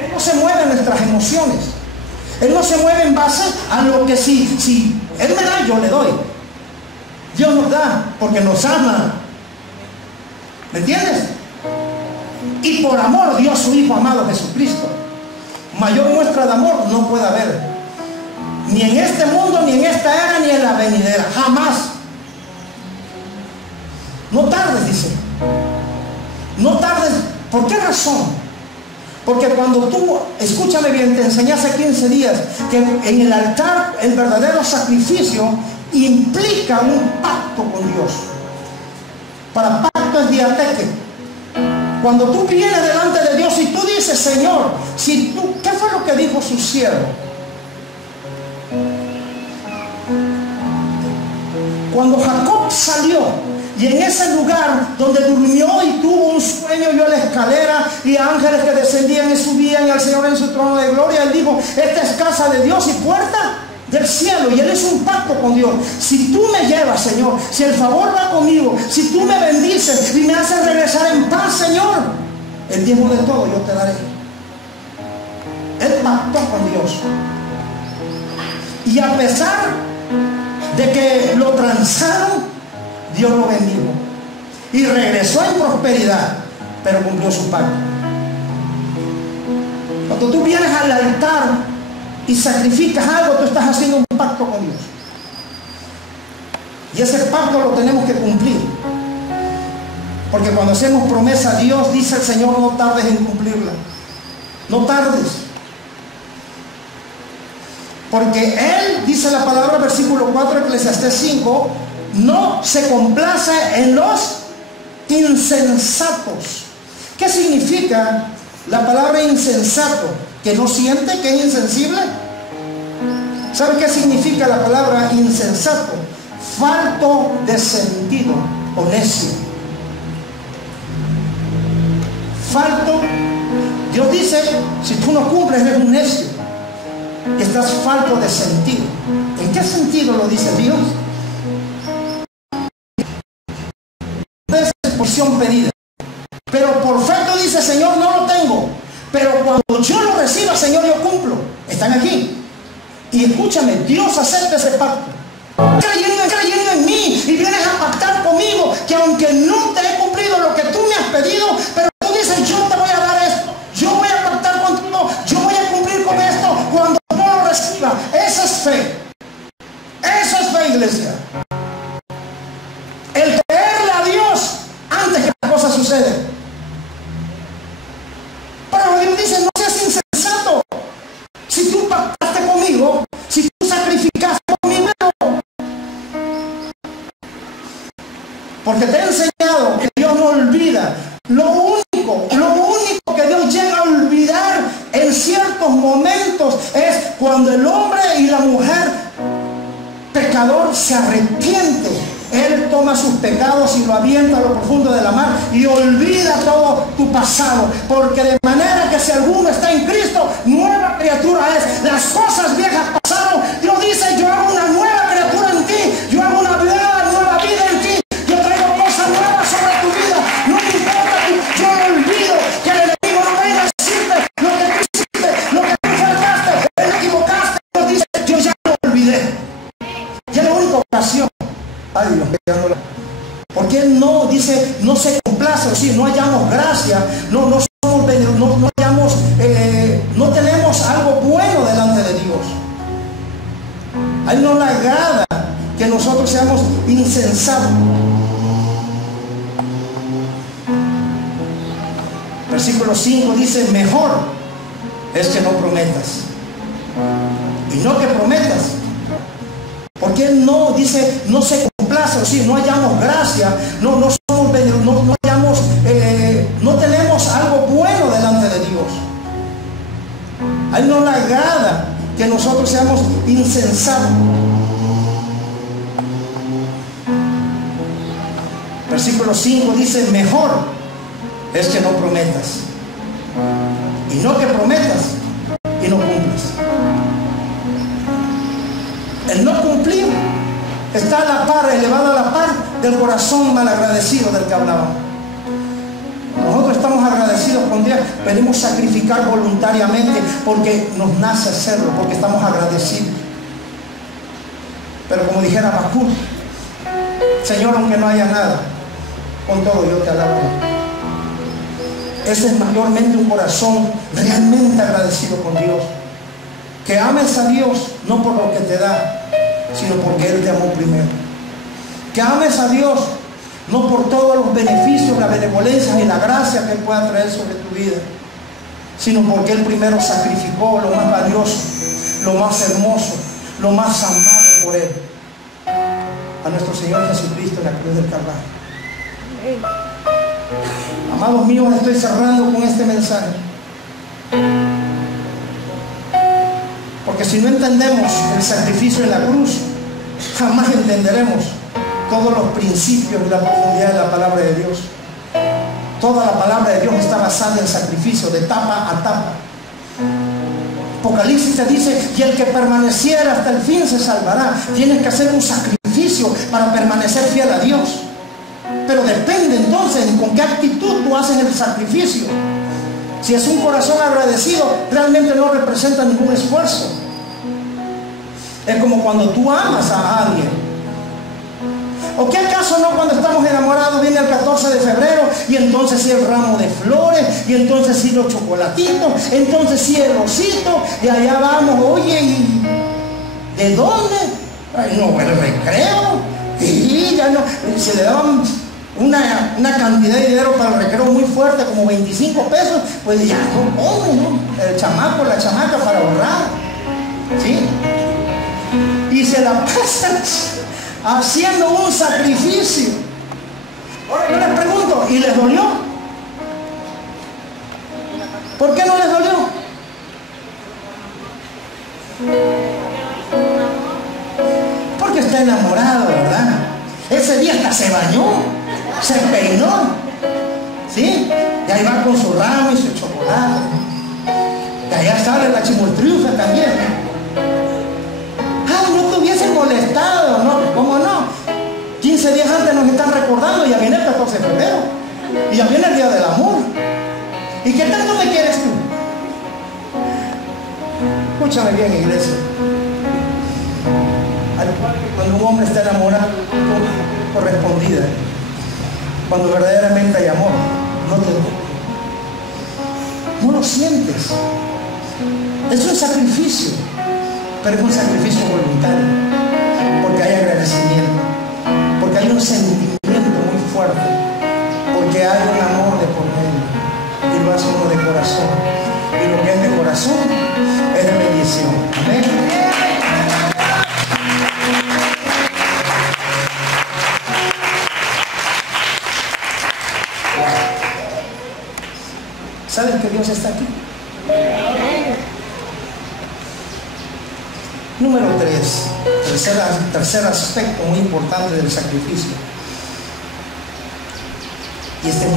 Él no se mueve en nuestras emociones. Él no se mueve en base a lo que si Él me da, yo le doy. Dios nos da porque nos ama. ¿Me entiendes? Y por amor dio a su Hijo amado Jesucristo. Mayor muestra de amor no puede haber, ni en este mundo, ni en esta era, ni en la venidera, jamás. No tardes, dice. No tardes. ¿Por qué razón? Porque cuando tú, escúchame bien, te enseñé hace 15 días que en el altar el verdadero sacrificio implica un pacto con Dios. Para pacto es diateque. Cuando tú vienes delante de Dios y tú dices: Señor, si tú, ¿qué fue lo que dijo su siervo? Cuando Jacob salió y en ese lugar donde durmió y tuvo un sueño, vio la escalera y ángeles que descendían y subían y al Señor en su trono de gloria, Él dijo: esta es casa de Dios y puerta del cielo. Y Él hizo un pacto con Dios: si tú me llevas, Señor, si el favor va conmigo, si tú me bendices y me haces regresar en paz, Señor, el diezmo de todo yo te daré. Él pactó con Dios. Y a pesar de que lo transaron, Dios lo bendijo y regresó en prosperidad, pero cumplió su pacto. Cuando tú vienes al altar y sacrificas algo, tú estás haciendo un pacto con Dios, y ese pacto lo tenemos que cumplir, porque cuando hacemos promesa a Dios, dice el Señor: no tardes en cumplirla. No tardes, porque Él, dice la palabra, versículo 4, Eclesiastés 5, no se complace en los insensatos. ¿Qué significa la palabra insensato? ¿Que no siente? ¿Que es insensible? ¿Sabe qué significa la palabra insensato? Falto de sentido o necio. Falto. Dios dice: si tú no cumples, eres un necio y estás falto de sentido. ¿En qué sentido lo dice Dios? Porción pedida, pero por fe tú dices: Señor, no lo tengo, pero cuando yo lo reciba, Señor, yo cumplo. Están aquí. Y escúchame, Dios acepta ese pacto. Creyendo en mí, y vienes a pactar conmigo que aunque no te he cumplido lo que tú me has pedido, pero tú dices: yo te voy a dar esto, yo voy a pactar contigo, yo voy a cumplir con esto cuando yo lo reciba. Esa es fe. Eso es fe, iglesia. El creerle a Dios antes que las cosas suceden. Pero Dios dice: no seas insensato. Si tú pactaste conmigo, si tú sacrificaste conmigo, porque te he enseñado que Dios no olvida. Lo único que Dios llega a olvidar en ciertos momentos es cuando el hombre y la mujer pecador se arrepiente Él toma sus pecados y lo avienta a lo profundo de la mar y olvida todo tu pasado. Porque de manera que si alguno está en Cristo, nueva criatura es. Las cosas viejas pasaron. Dios dice, yo hago una nueva criatura en ti. Yo hago una nueva vida en ti. Yo traigo cosas nuevas sobre tu vida. No me importa, yo olvido que el enemigo no venga a decirte lo que tú hiciste, lo que tú faltaste, te equivocaste. Dios dice, yo ya lo olvidé. Ya la única ocasión. Ay Dios, porque Él no dice, no se complace, o sí, no hallamos gracia, no hallamos, no tenemos algo bueno delante de Dios. A Él no le agrada que nosotros seamos insensatos. Versículo 5 dice, mejor es que no prometas, y no que prometas. Porque Él no dice, no se complace, o sí, no hallamos gracia, no hallamos, no tenemos algo bueno delante de Dios. A Él no le agrada que nosotros seamos insensatos. Versículo 5 dice, mejor es que no prometas, y no que prometas y no cumplas. El no cumplir está a la par, elevado a la par del corazón malagradecido del que hablaba. Nosotros estamos agradecidos con Dios, venimos a sacrificar voluntariamente porque nos nace hacerlo, porque estamos agradecidos. Pero como dijera Habacuc, Señor, aunque no haya nada, con todo yo te alabo. Ese es mayormente un corazón realmente agradecido con Dios. Que ames a Dios no por lo que te da, sino porque Él te amó primero. Que ames a Dios no por todos los beneficios, la benevolencia y la gracia que Él pueda traer sobre tu vida, sino porque Él primero sacrificó lo más valioso, lo más hermoso, lo más amado por Él, a nuestro Señor Jesucristo en la cruz del Calvario. Amados míos, estoy cerrando con este mensaje. Porque si no entendemos el sacrificio en la cruz, jamás entenderemos todos los principios y la profundidad de la palabra de Dios. Toda la palabra de Dios está basada en sacrificio, de tapa a tapa. Apocalipsis te dice, y el que permaneciera hasta el fin se salvará. Tienes que hacer un sacrificio para permanecer fiel a Dios. Pero depende entonces con qué actitud tú haces el sacrificio. Si es un corazón agradecido, realmente no representa ningún esfuerzo. Es como cuando tú amas a alguien. ¿O qué acaso no cuando estamos enamorados viene el 14 de febrero y entonces sí el ramo de flores, y entonces sí los chocolatitos, entonces sí el osito, y allá vamos, oye, ¿y de dónde? Ay, no, el recreo, y ya no, se le daban una cantidad de dinero para el recreo muy fuerte, como 25 pesos, pues ya no come, ¿no? El chamaco, la chamaca para ahorrar, ¿sí? Y se la pasan haciendo un sacrificio. Ahora yo les pregunto, ¿y les dolió? ¿Por qué no les dolió? Porque está enamorado, ¿verdad? Ese día hasta se bañó, se peinó, ¿sí? Y ahí va con su ramo y su chocolate. Y allá sale la chimoltriusa también. Ah, no te hubiesen molestado, ¿no? ¿Cómo no? 15 días antes nos están recordando, ya viene el 14 de febrero. Y ya viene el Día del Amor. ¿Y qué tanto me quieres tú? Escúchame bien, iglesia. Al igual que cuando un hombre está enamorado, correspondida. Cuando verdaderamente hay amor, no lo sientes. Es un sacrificio, pero es un sacrificio voluntario, porque hay agradecimiento, porque hay un sentimiento muy fuerte, porque hay un amor de por medio, y lo hace uno de corazón, y lo que es de corazón es de bendición. Amén. ¿Saben que Dios está aquí? Número 3, tercer aspecto muy importante del sacrificio. Y este es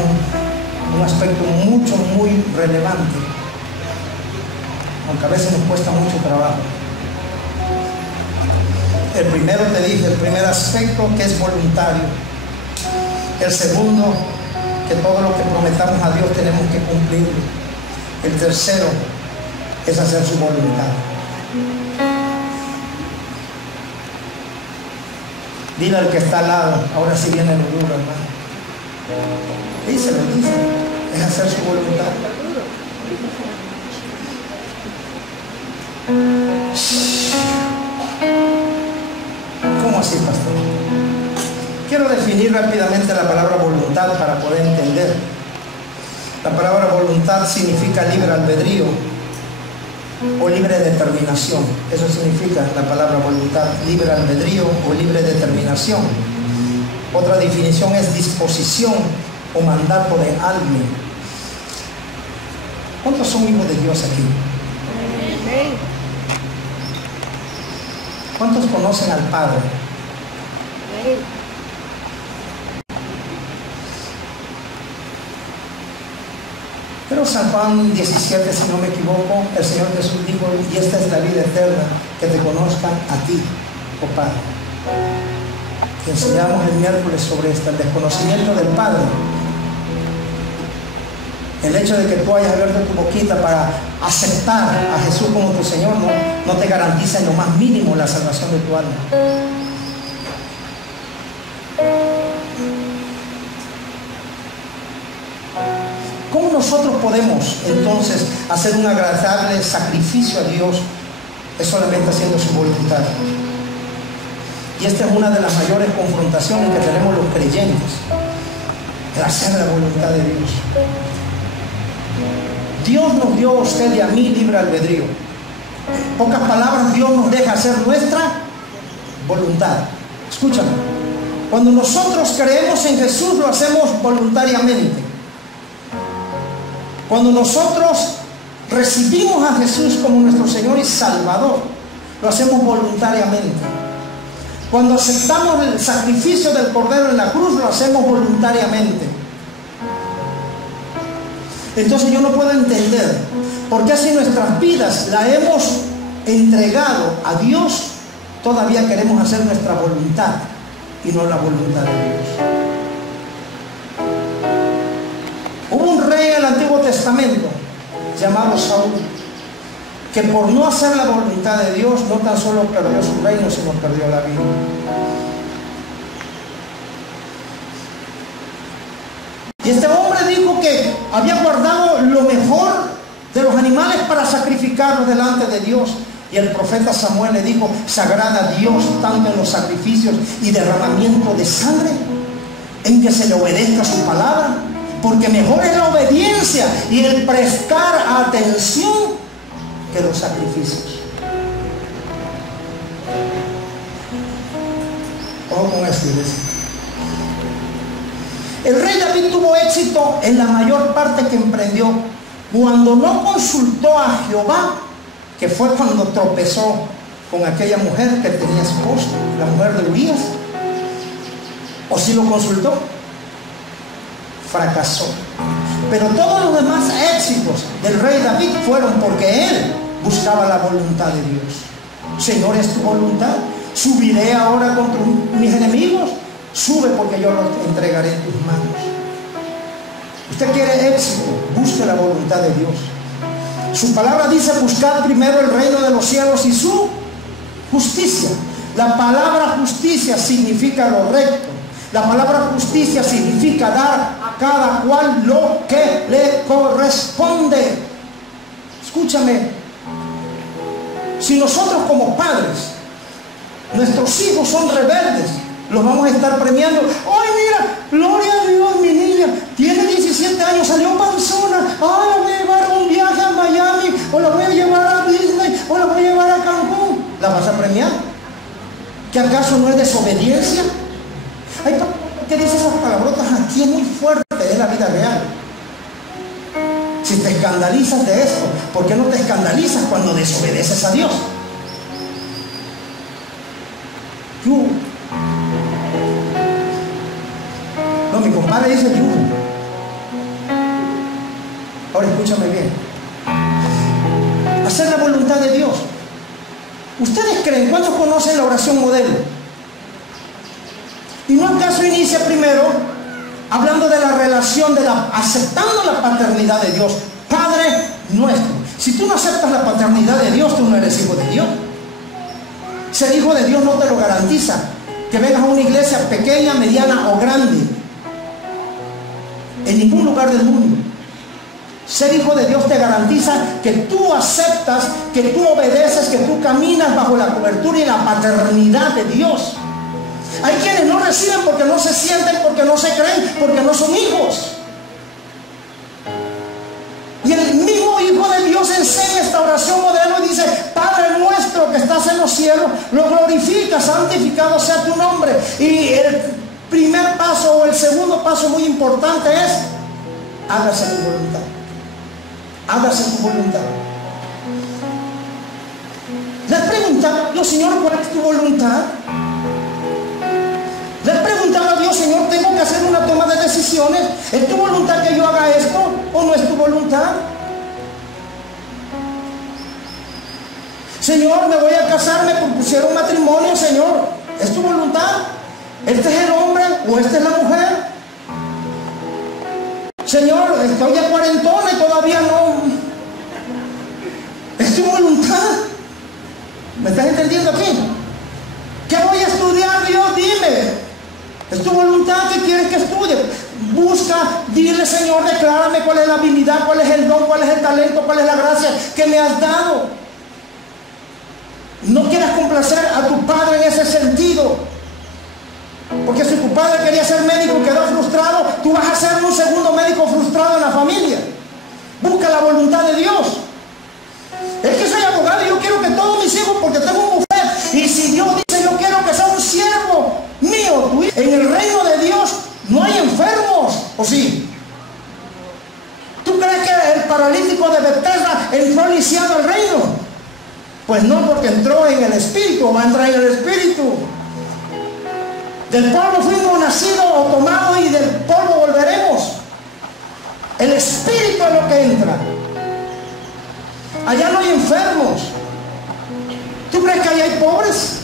un aspecto muy relevante, aunque a veces nos cuesta mucho trabajo. El primero te dije, el primer aspecto, que es voluntario. El segundo, que todo lo que prometamos a Dios tenemos que cumplirlo. El tercero es hacer su voluntad. Dile al que está al lado, ahora sí viene lo duro, hermano. Díselo, es hacer su voluntad. ¿Cómo así, pastor? Quiero definir rápidamente la palabra voluntad para poder entender. La palabra voluntad significa libre albedrío o libre determinación. Eso significa la palabra voluntad, libre albedrío o libre determinación. Otra definición es disposición o mandato de alguien. ¿Cuántos son hijos de Dios aquí? ¿Cuántos conocen al Padre? Pero San Juan 17, si no me equivoco, el Señor Jesús dijo: y esta es la vida eterna, que te conozcan a ti, oh Padre. Que enseñamos el miércoles sobre esto, el desconocimiento del Padre. El hecho de que tú hayas abierto tu boquita para aceptar a Jesús como tu Señor no te garantiza en lo más mínimo la salvación de tu alma. ¿Cómo nosotros podemos entonces hacer un agradable sacrificio a Dios? Es solamente haciendo su voluntad. Y esta es una de las mayores confrontaciones que tenemos los creyentes, el hacer la voluntad de Dios. Dios nos dio a usted y a mí libre albedrío. En pocas palabras, Dios nos deja hacer nuestra voluntad. Escúchame, cuando nosotros creemos en Jesús, lo hacemos voluntariamente. Cuando nosotros recibimos a Jesús como nuestro Señor y Salvador, lo hacemos voluntariamente. Cuando aceptamos el sacrificio del Cordero en la cruz, lo hacemos voluntariamente. Entonces yo no puedo entender por qué si nuestras vidas la hemos entregado a Dios, todavía queremos hacer nuestra voluntad y no la voluntad de Dios. Hubo un rey en el Antiguo Testamento llamado Saúl, que por no hacer la voluntad de Dios no tan solo perdió su reino, sino perdió la vida. Y este hombre dijo que había guardado lo mejor de los animales para sacrificarlos delante de Dios. Y el profeta Samuel le dijo: sagrada a Dios tanto en los sacrificios y derramamiento de sangre, en que se le obedezca su palabra, porque mejor es la obediencia y el prestar atención que los sacrificios. Ojo con esto, iglesia. El rey David tuvo éxito en la mayor parte que emprendió cuando no consultó a Jehová, que fue cuando tropezó con aquella mujer que tenía esposo, la mujer de Urías. ¿O si lo consultó? Fracasó. Pero todos los demás éxitos del rey David fueron porque él buscaba la voluntad de Dios. Señor, ¿es tu voluntad? ¿Subiré ahora contra mis enemigos? Sube, porque yo los entregaré en tus manos. Usted quiere éxito, busque la voluntad de Dios. Su palabra dice: buscad primero el reino de los cielos y su justicia. La palabra justicia significa lo recto. La palabra justicia significa dar a cada cual lo que le corresponde. Escúchame, si nosotros como padres, nuestros hijos son rebeldes, los vamos a estar premiando. ¡Ay, mira! ¡Gloria a Dios! Mi niña tiene 17 años, salió panzona. ¡Ay, la voy a llevar a un viaje a Miami! ¡O la voy a llevar a Disney! ¡O la voy a llevar a Cancún! ¿La vas a premiar? ¿Que acaso no es desobediencia? Hay que dice esas palabrotas aquí, es muy fuerte, es la vida real. Si te escandalizas de esto, ¿por qué no te escandalizas cuando desobedeces a Dios? mi compadre dice yugo. Ahora escúchame bien. Hacer la voluntad de Dios. ¿Ustedes creen? ¿Cuántos conocen la oración modelo? ¿Y no acaso inicia primero hablando de la relación, aceptando la paternidad de Dios? Padre nuestro. Si tú no aceptas la paternidad de Dios, tú no eres hijo de Dios. Ser hijo de Dios no te lo garantiza que vengas a una iglesia pequeña, mediana o grande, en ningún lugar del mundo. Ser hijo de Dios te garantiza que tú aceptas, que tú obedeces, que tú caminas bajo la cobertura y la paternidad de Dios. Hay quienes no reciben porque no se sienten, porque no se creen, porque no son hijos. Y el mismo Hijo de Dios enseña esta oración modelo y dice: Padre nuestro que estás en los cielos, lo glorifica, santificado sea tu nombre. Y el primer paso o el segundo paso muy importante es: hágase tu voluntad. Hágase tu voluntad. Le has preguntado a Dios: Señor, ¿cuál es tu voluntad? Le has preguntado a Dios: Señor, tengo que hacer una toma de decisiones. ¿Es tu voluntad que yo haga esto o no es tu voluntad? Señor, me voy a casar, me propusieron matrimonio. Señor, ¿es tu voluntad? ¿Este es el hombre o esta es la mujer? Señor, estoy ya cuarentona y todavía no. ¿Es tu voluntad? ¿Me estás entendiendo aquí? ¿Qué voy a estudiar, Dios? Dime. ¿Es tu voluntad que quieres que estudie? Busca, dile: Señor, declárame cuál es la habilidad, cuál es el don, cuál es el talento, cuál es la gracia que me has dado. No quieras complacer a tu padre en ese sentido. Porque si tu padre quería ser médico y quedó frustrado, tú vas a ser un segundo médico frustrado en la familia. Busca la voluntad de Dios. Es que soy abogado y yo quiero que todos mis hijos, porque tengo un bufete. Y si Dios dice: yo quiero que sea un siervo mío, en el reino de Dios no hay enfermos, ¿o sí? ¿Tú crees que el paralítico de Bethesda entró lisiado al reino? Pues no, porque entró en el Espíritu, va a entrar en el Espíritu. Del polvo fuimos nacidos o tomados y del polvo volveremos. El Espíritu es lo que entra. Allá no hay enfermos. ¿Tú crees que allá hay pobres?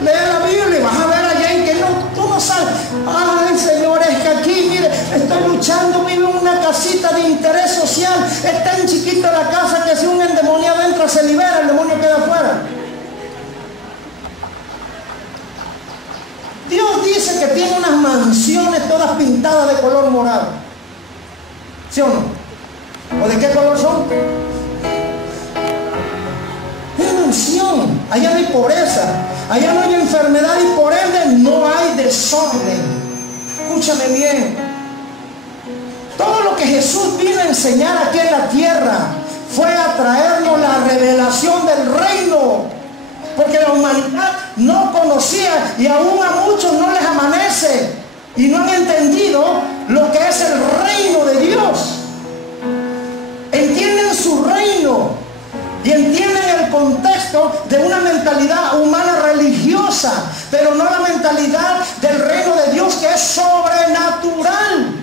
Lee la Biblia y vas a ver allá en que no, tú no sabes. Ay, Señor, es que aquí, mire, estoy luchando, vivo en una casita de interés social. Es tan chiquita la casa que si un endemoniado entra, se libera, el demonio queda afuera. Dios dice que tiene unas mansiones todas pintadas de color morado. ¿Sí o no? ¿O de qué color son? Es mansión. Allá no hay pobreza, allá no hay enfermedad y por ende no hay desorden. Escúchame bien. Todo lo que Jesús vino a enseñar aquí en la tierra fue a traernos la revelación del reino. Porque la humanidad no conocía y aún a muchos no les amanece y no han entendido lo que es el reino de Dios. Entienden su reino y entienden el contexto de una mentalidad humana religiosa, pero no la mentalidad del reino de Dios, que es sobrenatural.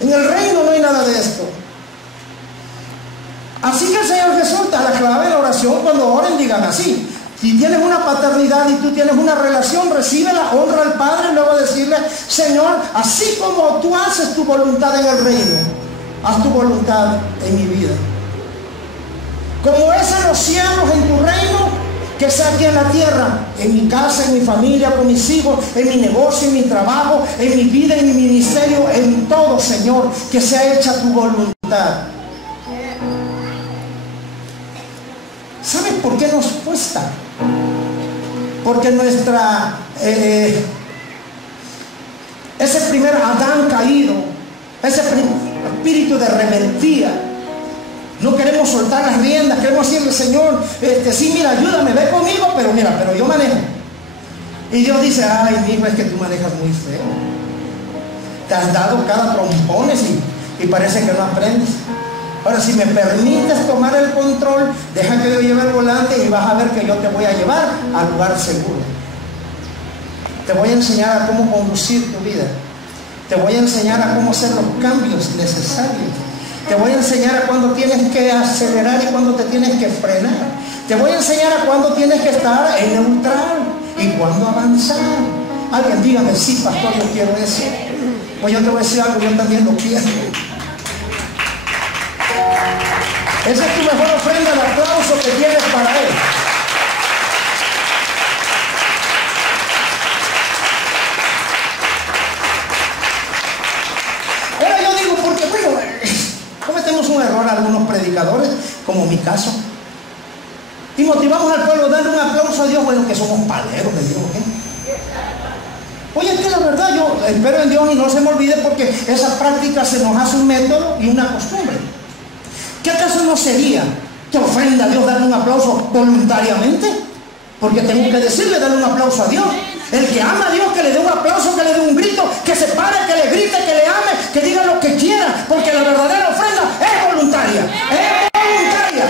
En el reino no hay nada de esto. Así que el Señor Jesús da la clave de la oración. Cuando oren, digan así: si tienes una paternidad y tú tienes una relación, recíbela, honra al Padre, y luego decirle: Señor, así como tú haces tu voluntad en el reino, haz tu voluntad en mi vida. Como es en los cielos, en tu reino, que sea aquí en la tierra, en mi casa, en mi familia, con mis hijos, en mi negocio, en mi trabajo, en mi vida, en mi ministerio, en todo, Señor, que sea hecha tu voluntad. ¿Sabes por qué nos cuesta? Porque ese primer Adán caído, ese espíritu de rebeldía, no queremos soltar las riendas, queremos decirle: Señor, sí, mira, ayúdame, ve conmigo, pero yo manejo. Y Dios dice: ay, hijo, es que tú manejas muy feo. Te has dado cada trompones y parece que no aprendes. Ahora, si me permites tomar el control, deja que yo lleve el volante y vas a ver que yo te voy a llevar al lugar seguro. Te voy a enseñar a cómo conducir tu vida. Te voy a enseñar a cómo hacer los cambios necesarios. Te voy a enseñar a cuándo tienes que acelerar y cuándo te tienes que frenar. Te voy a enseñar a cuándo tienes que estar en neutral y cuándo avanzar. Alguien dígame, sí, pastor, yo quiero eso. Pues yo te voy a decir algo, yo también lo quiero. Esa es tu mejor ofrenda, el aplauso que tienes para Él. Ahora yo digo, porque bueno, cometemos un error algunos predicadores, como mi caso, y motivamos al pueblo dando un aplauso a Dios, bueno, que somos paleros de Dios, ¿eh? Oye, es que la verdad yo espero en Dios y no se me olvide, porque esa práctica se nos hace un método y una costumbre. ¿Qué acaso no sería que ofrenda a Dios darle un aplauso voluntariamente? Porque tengo que decirle, darle un aplauso a Dios. El que ama a Dios, que le dé un aplauso, que le dé un grito, que se pare, que le grite, que le ame, que diga lo que quiera, porque la verdadera ofrenda es voluntaria. Es voluntaria.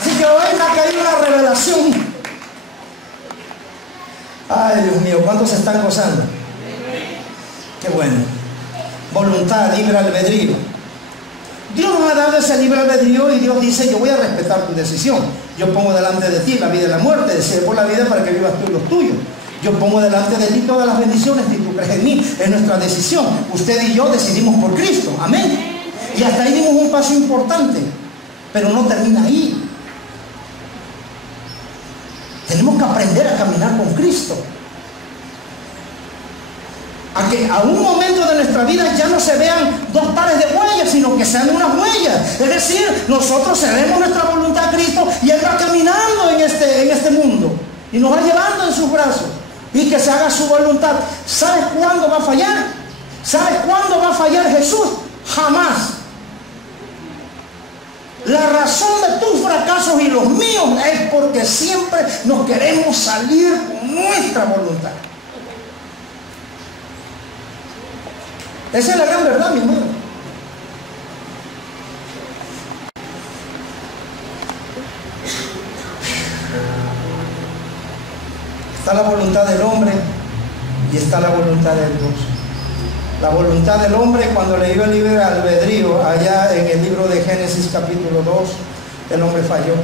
Así que hoy me ha caído una revelación. Ay, Dios mío, ¿cuántos se están gozando? Qué bueno. Voluntad, libre albedrío. Dios nos ha dado ese libre albedrío y Dios dice, yo voy a respetar tu decisión. Yo pongo delante de ti la vida y la muerte, decide por la vida para que vivas tú y los tuyos. Yo pongo delante de ti todas las bendiciones y tú crees en mí. Es nuestra decisión. Usted y yo decidimos por Cristo. Amén. Y hasta ahí dimos un paso importante, pero no termina ahí. Tenemos que aprender a caminar con Cristo. A que a un momento de nuestra vida ya no se vean dos pares de huellas, sino que sean unas huellas. Es decir, nosotros cedemos nuestra voluntad a Cristo y Él va caminando en este mundo y nos va llevando en sus brazos, y que se haga su voluntad. ¿Sabes cuándo va a fallar? ¿Sabes cuándo va a fallar Jesús? Jamás. La razón de tus fracasos y los míos es porque siempre nos queremos salir con nuestra voluntad. Esa es la gran verdad, mi hermano. Está la voluntad del hombre y está la voluntad de Dios. La voluntad del hombre, cuando leyó el libre albedrío allá en el libro de Génesis capítulo 2, el hombre falló.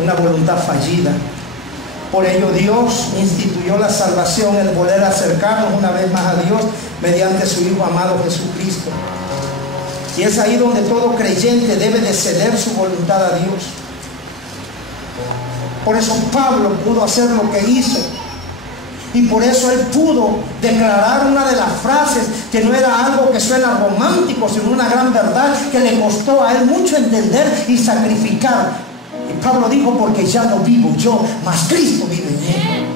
Una voluntad fallida. Por ello Dios instituyó la salvación, el poder acercarnos una vez más a Dios mediante su Hijo amado Jesucristo. Y es ahí donde todo creyente debe de ceder su voluntad a Dios. Por eso Pablo pudo hacer lo que hizo. Y por eso él pudo declarar una de las frases que no era algo que suena romántico, sino una gran verdad que le costó a él mucho entender y sacrificar. Y Pablo dijo, porque ya no vivo yo, mas Cristo vive en mí.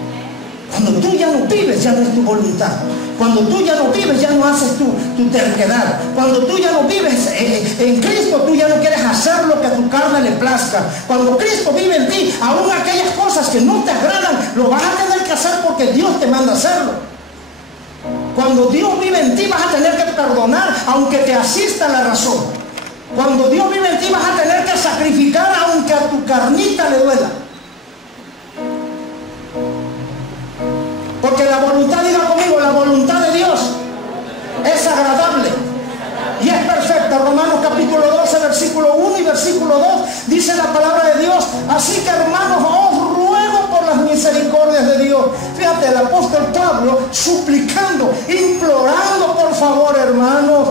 Cuando tú ya no vives, ya no es tu voluntad. Cuando tú ya no vives, ya no haces tu terquedad. Cuando tú ya no vives en Cristo, tú ya no quieres hacer lo que a tu carne le plazca. Cuando Cristo vive en ti, aún aquellas cosas que no te agradan, lo vas a tener que hacer porque Dios te manda a hacerlo. Cuando Dios vive en ti, vas a tener que perdonar aunque te asista la razón. Cuando Dios vive en ti, vas a tener que sacrificar aunque a tu carnita le duela. Porque la voluntad, diga conmigo, la voluntad de Dios es agradable y es perfecta. Romanos capítulo 12, versículo 1 y versículo 2 dice la palabra de Dios. Así que, hermanos, os ruego por las misericordias de Dios. Fíjate, el apóstol Pablo suplicando, implorando, por favor, hermanos,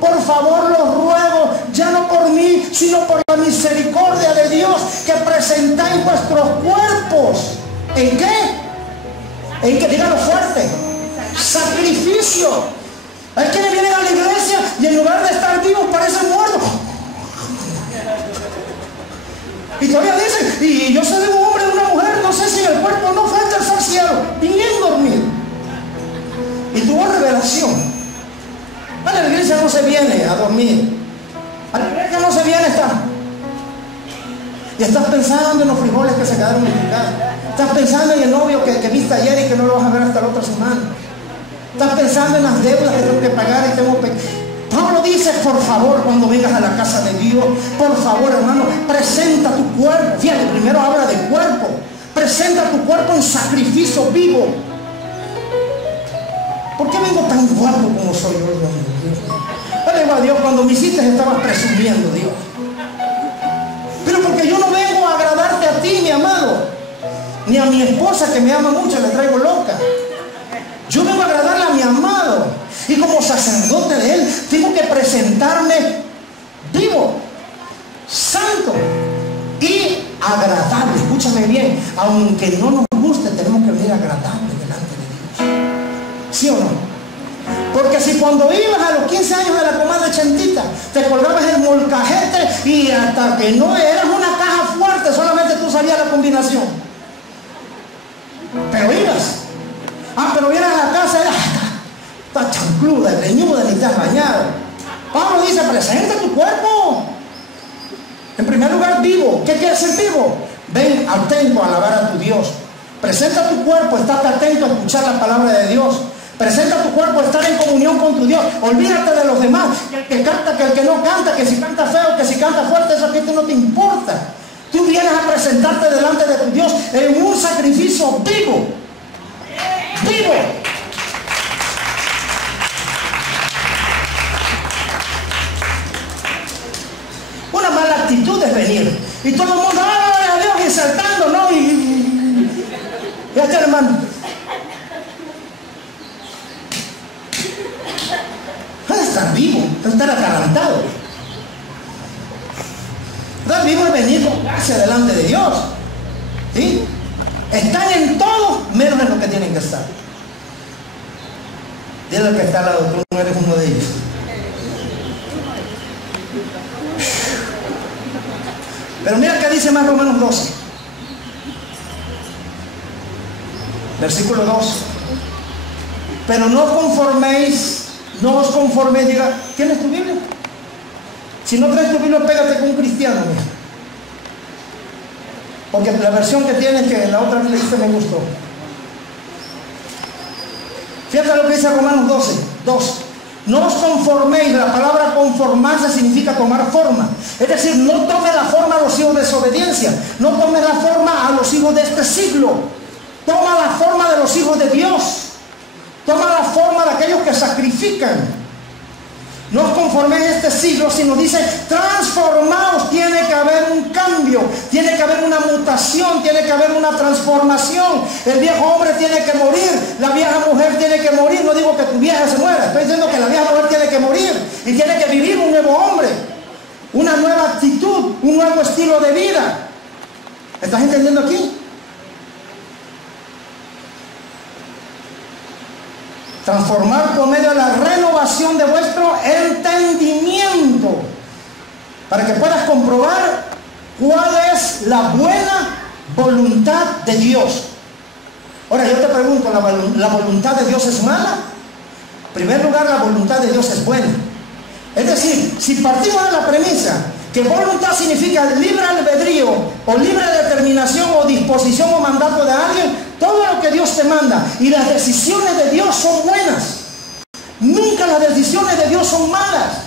por favor los ruego, ya no por mí, sino por la misericordia de Dios, que presentáis vuestros cuerpos. ¿En qué? En que díganlo fuerte, sacrificio. Hay quienes vienen a la iglesia y en lugar de estar vivos parecen muertos. Y todavía dicen, y yo soy de un hombre, de una mujer, no sé si el cuerpo no fue al tercer cielo, bien dormido. Y tuvo revelación. A la iglesia no se viene a dormir, a la iglesia no se viene a estar. Y estás pensando en los frijoles que se quedaron en tu casa. Estás pensando en el novio que viste ayer y que no lo vas a ver hasta la otra semana. Estás pensando en las deudas que tengo que pagar y tengo que... Pablo dice, por favor, cuando vengas a la casa de Dios, por favor, hermano, presenta tu cuerpo. Fíjate, primero habla de cuerpo. Presenta tu cuerpo en sacrificio vivo. ¿Por qué vengo tan guapo como soy hoy? Le digo a Dios, cuando me hiciste estabas presumiendo, Dios. Pero porque yo no vengo a agradarte a ti, mi amado, ni a mi esposa que me ama mucho, le traigo loca. Yo vengo a agradarle a mi amado. Y como sacerdote de Él, tengo que presentarme vivo, santo y agradable. Escúchame bien, aunque no nos guste, tenemos que venir agradable delante de Dios. ¿Sí o no? Porque si cuando ibas a los 15 años de la comadre Chentita, te colgabas el molcajete y hasta que no eras una caja fuerte, solamente tú sabías la combinación. Pero ibas. Pero vienes a la casa y está chancluda, greñuda, ni te has bañado. Pablo dice, presenta tu cuerpo. En primer lugar, vivo. ¿Qué quiere decir vivo? Ven atento a alabar a tu Dios. Presenta tu cuerpo, estate atento a escuchar la palabra de Dios. Presenta tu cuerpo a estar en comunión con tu Dios. Olvídate de los demás, que el que canta, que el que no canta, que si canta feo, que si canta fuerte, eso a ti no te importa. Tú vienes a presentarte delante de tu Dios en un sacrificio vivo. Vivo. Una mala actitud es venir y todo el mundo, ¡ay, a Dios! Y saltando, ¿no? Y este hermano, estar vivo, estar atarantado. Estar vivo es venir con gracia delante de Dios. ¿Sí? Están en todo menos en lo que tienen que estar. Dile al que está al lado, tú no eres uno de ellos. Pero mira que dice más Romanos 12. Versículo 2. Pero no os conforméis, diga, ¿tienes tu Biblia? Si no traes tu Biblia, pégate con un cristiano, mira. Porque la versión que tienes, que la otra que leíste me gustó. Fíjate lo que dice Romanos 12, 2. No os conforméis, la palabra conformarse significa tomar forma. Es decir, no tome la forma a los hijos de desobediencia, no tome la forma a los hijos de este siglo. Toma la forma de los hijos de Dios. Toma la forma de aquellos que sacrifican. No os conforméis a este siglo, sino dice, transformaos. Tiene que haber un cambio, tiene que haber una mutación, tiene que haber una transformación. El viejo hombre tiene que morir, la vieja mujer tiene que morir. No digo que tu vieja se muera, estoy diciendo que la vieja mujer tiene que morir y tiene que vivir un nuevo hombre, una nueva actitud, un nuevo estilo de vida. ¿Estás entendiendo aquí? Transformar por medio de la renovación de vuestro entendimiento, para que puedas comprobar cuál es la buena voluntad de Dios. Ahora yo te pregunto, ¿la voluntad de Dios es mala? En primer lugar, la voluntad de Dios es buena. Es decir, si partimos de la premisa que voluntad significa libre albedrío o libre determinación o disposición o mandato de alguien, todo lo que Dios te manda y las decisiones de Dios son buenas. Nunca las decisiones de Dios son malas.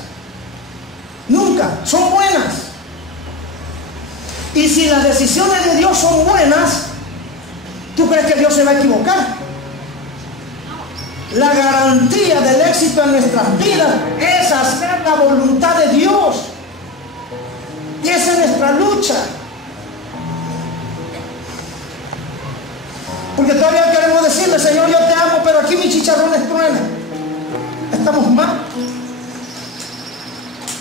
Nunca, son buenas. Y si las decisiones de Dios son buenas, ¿tú crees que Dios se va a equivocar? La garantía del éxito en nuestras vidas es hacer la voluntad de Dios. Y esa es nuestra lucha. Porque todavía queremos decirle, Señor, yo te amo, pero aquí mis chicharrones truenan. Estamos mal.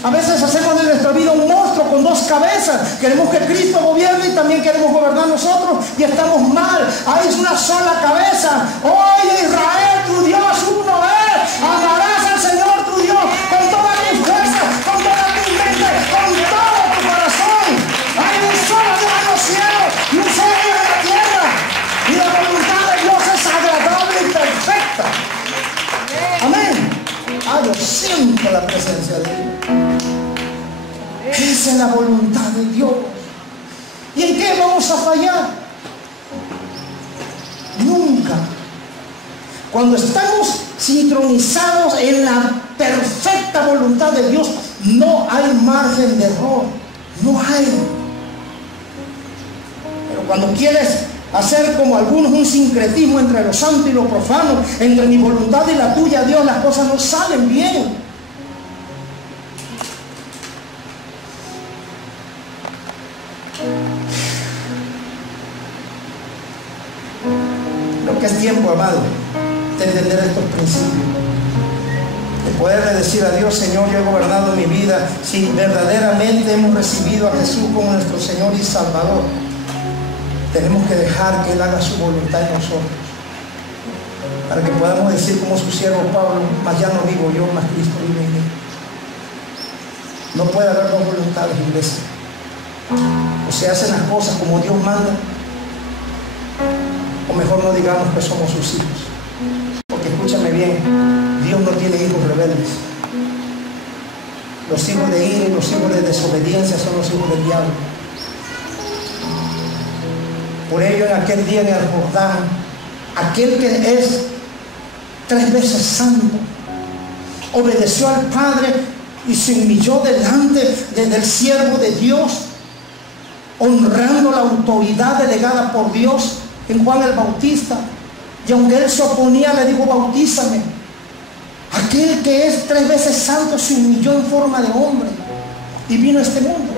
A veces hacemos de nuestra vida un monstruo con dos cabezas. Queremos que Cristo gobierne y también queremos gobernar nosotros y estamos mal. Hay una sola cabeza. Oye, Israel, tu Dios uno es. Amarás al Señor tu Dios con toda tu fuerza, con toda tu mente, con todo tu corazón. Hay un solo Dios en los cielos y un solo Dios en la tierra. Y la voluntad de Dios es agradable y perfecta. Amén. Yo siento la presencia de Dios. Esa es la voluntad de Dios. ¿Y en qué vamos a fallar? Nunca. Cuando estamos sincronizados en la perfecta perfecta voluntad de Dios, no hay margen de error. No hay. Pero cuando quieres hacer como algunos un sincretismo entre lo santo y lo profano, entre mi voluntad y la tuya, Dios, las cosas no salen bien. Creo que es tiempo, amado, de entender estos principios, de poderle decir a Dios: Señor, yo he gobernado mi vida. Si verdaderamente hemos recibido a Jesús como nuestro Señor y Salvador, tenemos que dejar que Él haga su voluntad en nosotros, para que podamos decir como su siervo Pablo: mas ya no vivo yo, mas Cristo vive en mí. No puede haber dos voluntades, iglesia. O se hacen las cosas como Dios manda, o mejor no digamos que somos sus hijos. Porque escúchame bien, Dios no tiene hijos rebeldes. Los hijos de ira y los hijos de desobediencia son los hijos del diablo. Por ello, en aquel día en el Jordán, aquel que es 3 veces santo obedeció al Padre y se humilló delante del siervo de Dios, honrando la autoridad delegada por Dios en Juan el Bautista. Y aunque él se oponía, le dijo: bautízame. Aquel que es 3 veces santo se humilló en forma de hombre y vino a este mundo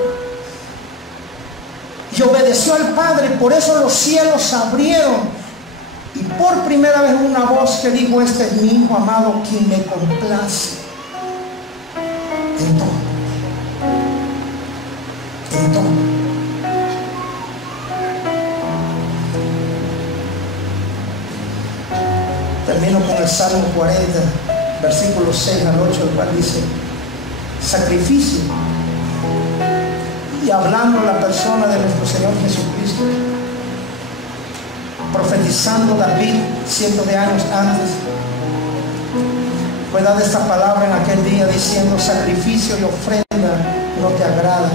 y obedeció al Padre. Por eso los cielos se abrieron y por primera vez una voz que dijo: este es mi Hijo amado, quien me complace en todo. En todo. Termino con el Salmo 40, versículos 6 al 8, el cual dice: sacrificio. Y hablando la persona de nuestro Señor Jesucristo, profetizando David cientos de años antes, fue dada esta palabra en aquel día diciendo: sacrificio y ofrenda no te agrada.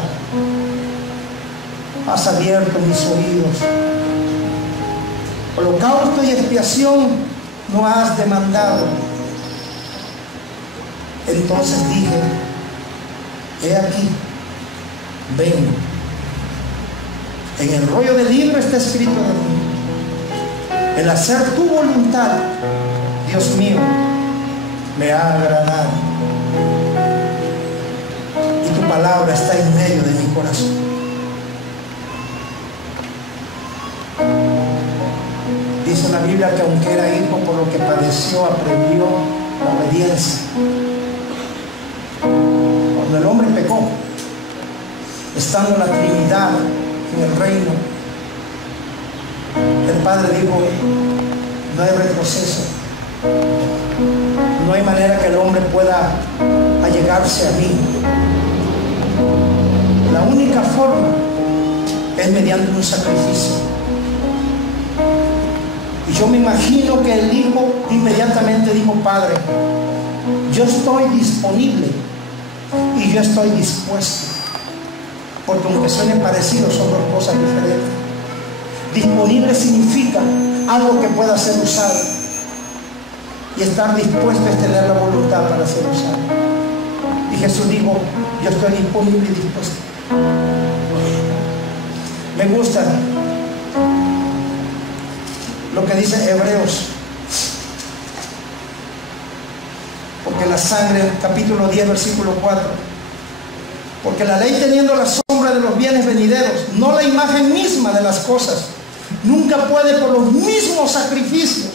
Has abierto mis oídos. Holocausto y expiación no has demandado. Entonces dije: he aquí, vengo. En el rollo del libro está escrito de mí. El hacer tu voluntad, Dios mío, me ha agradado. Y tu palabra está en medio de mi corazón. Dice la Biblia que aunque era hijo, por lo que padeció, aprendió la obediencia. Cuando el hombre pecó, estando la Trinidad en el reino, el Padre dijo: no hay retroceso, no hay manera que el hombre pueda allegarse a mí. La única forma es mediante un sacrificio. Y yo me imagino que el hijo inmediatamente dijo: Padre, yo estoy disponible y yo estoy dispuesto. Porque aunque suenen parecidos, son dos cosas diferentes. Disponible significa algo que pueda ser usado, y estar dispuesto es tener la voluntad para ser usado. Y Jesús dijo: yo estoy disponible y dispuesto. Me gusta lo que dice Hebreos, porque la sangre, capítulo 10, versículo 4, porque la ley, teniendo la sombra de los bienes venideros, no la imagen misma de las cosas, nunca puede, por los mismos sacrificios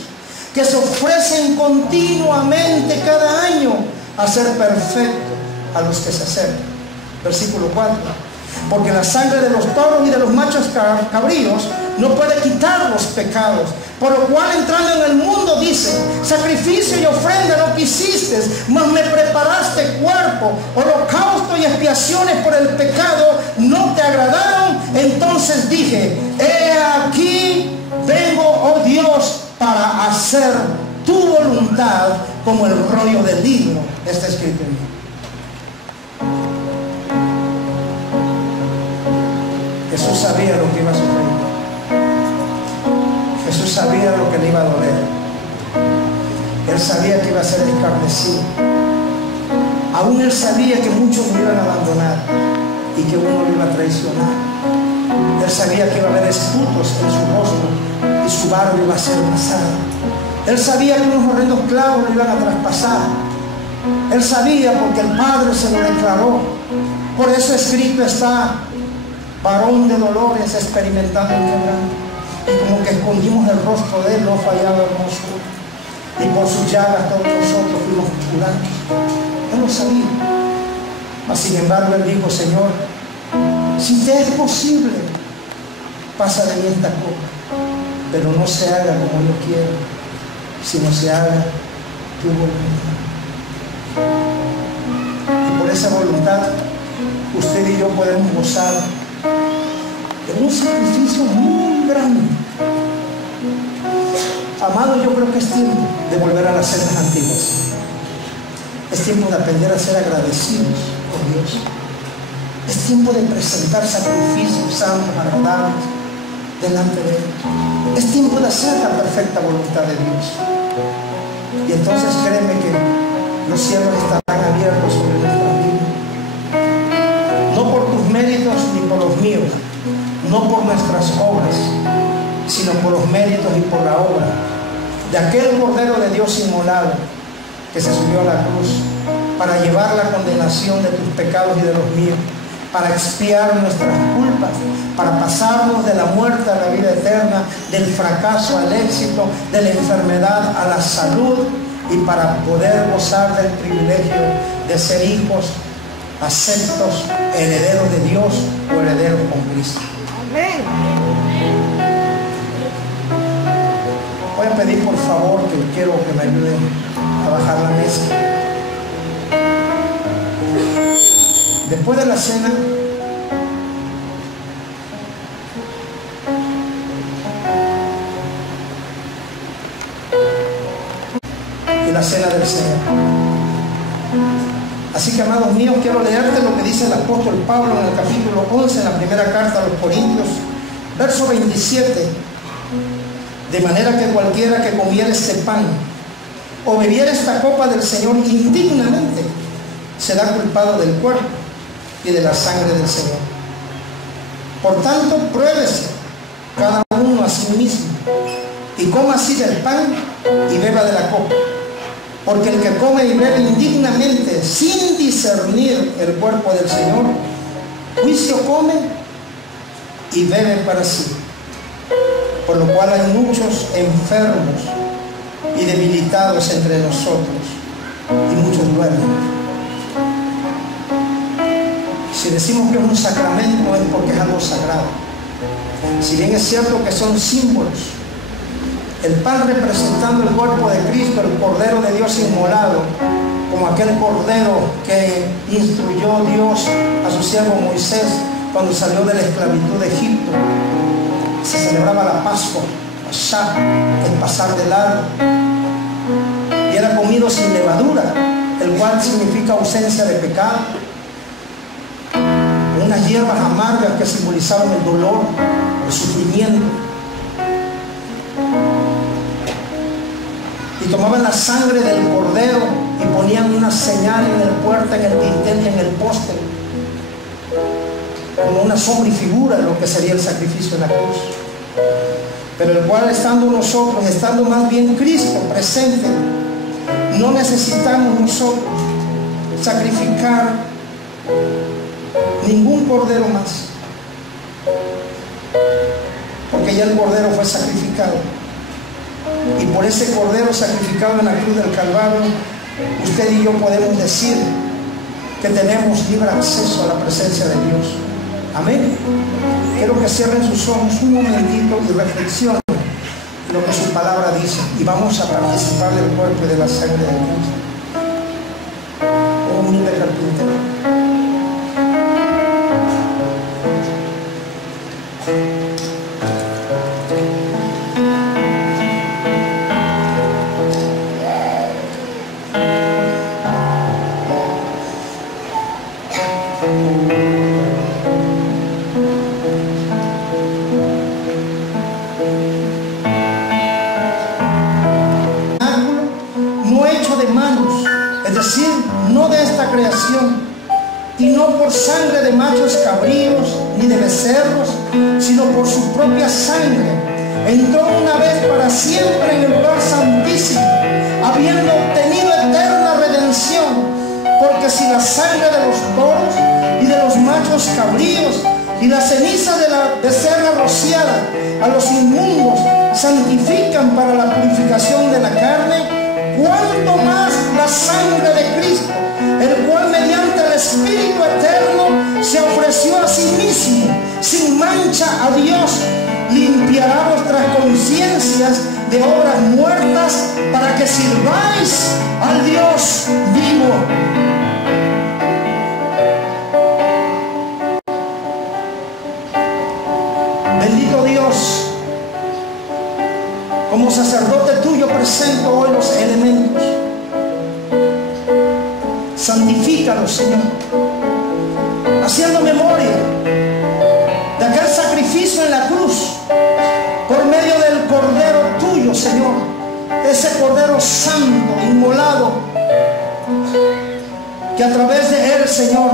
que se ofrecen continuamente cada año, hacer perfecto a los que se acercan. Versículo 4: porque la sangre de los toros y de los machos cabríos no puede quitar los pecados, por lo cual, entrando en el mundo, dice: sacrificio y ofrenda no quisiste, mas me preparaste cuerpo. Holocausto y expiaciones por el pecado no te agradaron. Entonces dije: he aquí, vengo, oh Dios, para hacer tu voluntad, como el rollo del libro está escrito en mí. Jesús sabía lo que iba a sufrir. Jesús sabía lo que le iba a doler. Él sabía que iba a ser escarnecido. Aún él sabía que muchos lo iban a abandonar y que uno lo iba a traicionar. Él sabía que iba a haber esputos en su rostro y su barba iba a ser pasada. Él sabía que unos horrendos clavos lo iban a traspasar. Él sabía porque el Padre se lo declaró. Por eso escrito está: varón de dolores, experimentando el quebranto. Y como que escondimos el rostro de él, no fallaba hermosura. Y por sus llagas todos nosotros fuimos curados. Él lo sabía. Mas sin embargo él dijo: Señor, si te es posible, pasa de mí esta copa, pero no se haga como yo quiero, sino se haga tu voluntad. Y por esa voluntad usted y yo podemos gozar de un sacrificio muy grande. Amado, yo creo que es tiempo de volver a las sendas antiguas. Es tiempo de aprender a ser agradecidos con Dios. Es tiempo de presentar sacrificios santos, agradables delante de Él. Es tiempo de hacer la perfecta voluntad de Dios. Y entonces créeme que los cielos estarán abiertos sobre nuestras vidas. No por tus méritos ni por los míos, no por nuestras obras, sino por los méritos y por la obra de aquel Cordero de Dios inmolado que se subió a la cruz para llevar la condenación de tus pecados y de los míos, para expiar nuestras culpas, para pasarnos de la muerte a la vida eterna, del fracaso al éxito, de la enfermedad a la salud, y para poder gozar del privilegio de ser hijos aceptos, herederos de Dios o herederos con Cristo. Amén. Voy a pedir por favor que quiero que me ayuden a bajar la mesa. Después de la cena, y la cena del Señor. Así que, amados míos, quiero leerte lo que dice el apóstol Pablo en el capítulo 11, en la primera carta a los Corintios, verso 27. De manera que cualquiera que comiera este pan o bebiera esta copa del Señor indignamente, será culpado del cuerpo y de la sangre del Señor. Por tanto, pruébese cada uno a sí mismo y coma así del pan y beba de la copa. Porque el que come y bebe indignamente, sin discernir el cuerpo del Señor, juicio come y bebe para sí. Por lo cual hay muchos enfermos y debilitados entre nosotros, y muchos duermen. Si decimos que es un sacramento, es porque es algo sagrado. Si bien es cierto que son símbolos, el pan representando el cuerpo de Cristo, el Cordero de Dios inmolado, como aquel Cordero que instruyó Dios a su siervo Moisés cuando salió de la esclavitud de Egipto. Se celebraba la Pascua, Pasá, el pasar de largo, y era comido sin levadura, el cual significa ausencia de pecado. Unas hierbas amargas que simbolizaban el dolor, el sufrimiento. Y tomaban la sangre del cordero y ponían una señal en la puerta, en el dintel y en el poste, como una sombra y figura de lo que sería el sacrificio en la cruz. Pero el cual, estando nosotros, estando más bien Cristo presente, no necesitamos nosotros sacrificar ningún cordero más, porque ya el cordero fue sacrificado. Y por ese cordero sacrificado en la cruz del Calvario, usted y yo podemos decir que tenemos libre acceso a la presencia de Dios. Amén. Quiero que cierren sus ojos un momentito y reflexionen lo que su palabra dice, y vamos a participar del cuerpo y de la sangre de Cristo. Un humilde carpintero. No hecho de mano, creación, y no por sangre de machos cabríos ni de becerros, sino por su propia sangre, entró una vez para siempre en el lugar santísimo, habiendo obtenido eterna redención. Porque si la sangre de los toros y de los machos cabríos y la ceniza de la becerra rociada a los inmundos santifican para la purificación de la carne, cuánto más la sangre de Cristo, el cual mediante el Espíritu eterno se ofreció a sí mismo sin mancha a Dios, limpiará vuestras conciencias de obras muertas para que sirváis al Dios vivo. Bendito Dios, como sacerdote tuyo presento hoy los elementos. Santifícalos, Señor, haciendo memoria de aquel sacrificio en la cruz por medio del Cordero tuyo, Señor, ese Cordero santo, inmolado, que a través de él, Señor,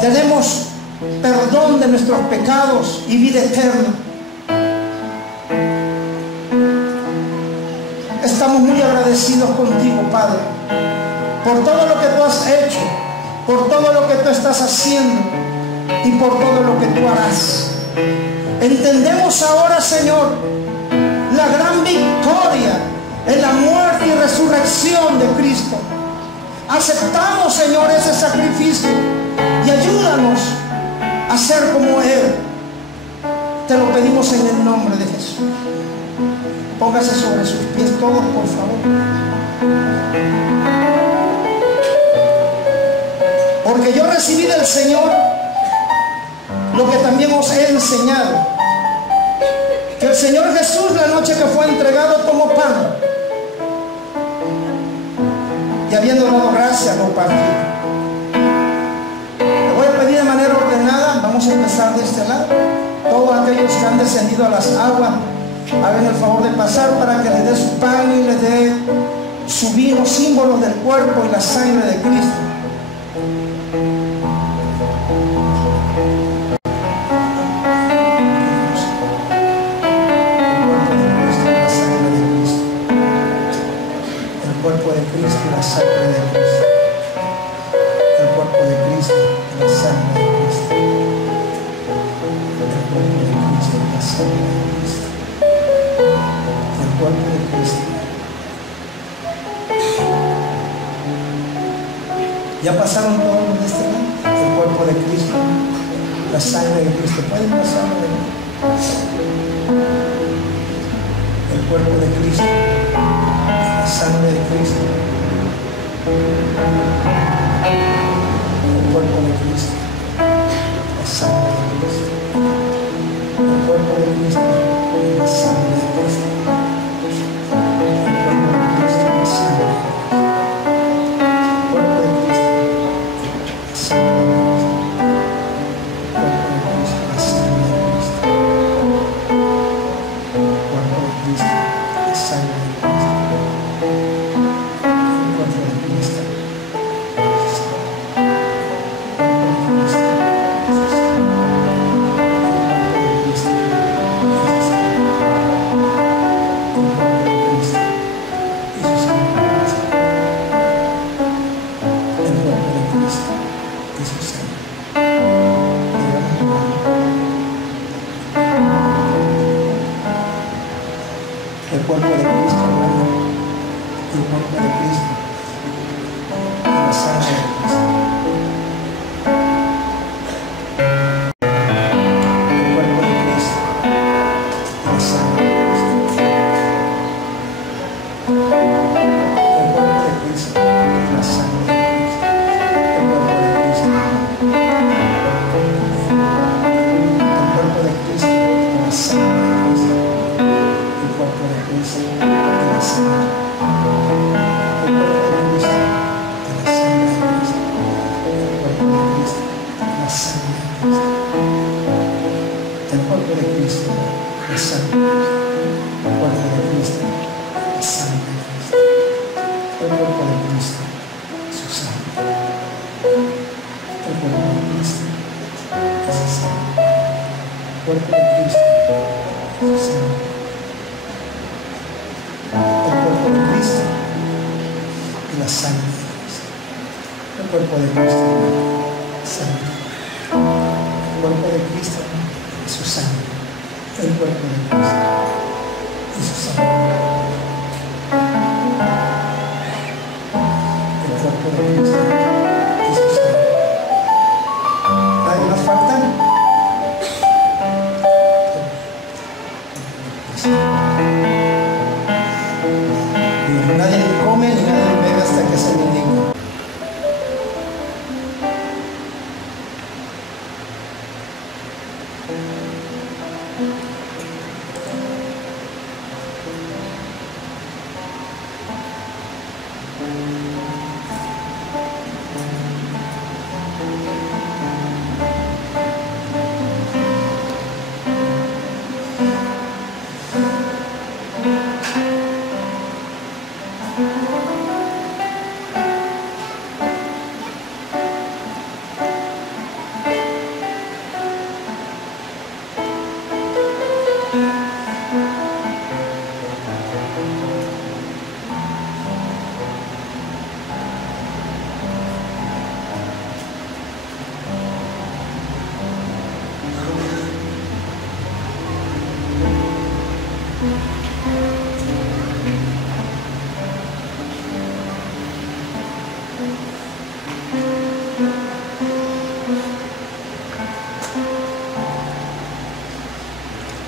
tenemos perdón de nuestros pecados y vida eterna. Estamos muy agradecidos contigo, Padre, por todo lo que tú has hecho, por todo lo que tú estás haciendo y por todo lo que tú harás. Entendemos ahora, Señor, la gran victoria en la muerte y resurrección de Cristo. Aceptamos, Señor, ese sacrificio y ayúdanos a ser como Él. Te lo pedimos en el nombre de Jesús. Póngase sobre sus pies todos, por favor. Porque yo recibí del Señor lo que también os he enseñado, que el Señor Jesús, la noche que fue entregado, tomó pan y habiendo dado gracias, lo partió. Le voy a pedir de manera ordenada, vamos a empezar de este lado. Todos aquellos que han descendido a las aguas, hagan el favor de pasar para que les dé su pan y les dé su vino, símbolos del cuerpo y la sangre de Cristo. El cuerpo de Cristo y la sangre de Cristo. El cuerpo de Cristo y la sangre de Cristo. El cuerpo de Cristo y la sangre de Cristo. El cuerpo de Cristo. Ya pasaron todos los de este lado. El cuerpo de Cristo, la sangre de Cristo. Pueden pasar de nuevo. El cuerpo de Cristo, la sangre de Cristo. El cuerpo de Cristo, la sangre de Cristo. El cuerpo de Cristo, la sangre de Cristo. El cuerpo de Cristo, la sangre de Cristo. El cuerpo de Cristo, su sangre. cuerpo de Cristo, su sangre. El cuerpo de Cristo y la sangre de Cristo. El cuerpo de Cristo y la sangre. El cuerpo de Cristo y su sangre. El cuerpo de Cristo y su sangre. El cuerpo de Cristo y su sangre. ¿Nadie más falta? Nadie come ni nadie bebe hasta que se le diga.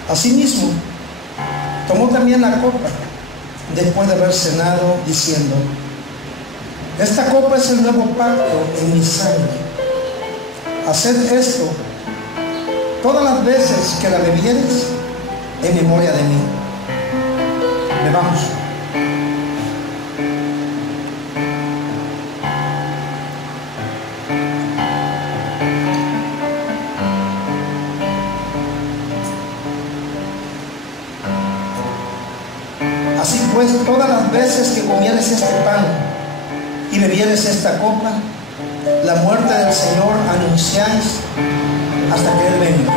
Asimismo, tomó también la copa después de haber cenado, diciendo: esta copa es el nuevo pacto en mi sangre. Haced esto todas las veces que la bebiereis en memoria de mí. Bebamos. Así pues, todas las veces que comieres este pan y bebieres esta copa, la muerte del Señor anunciáis hasta que Él venga.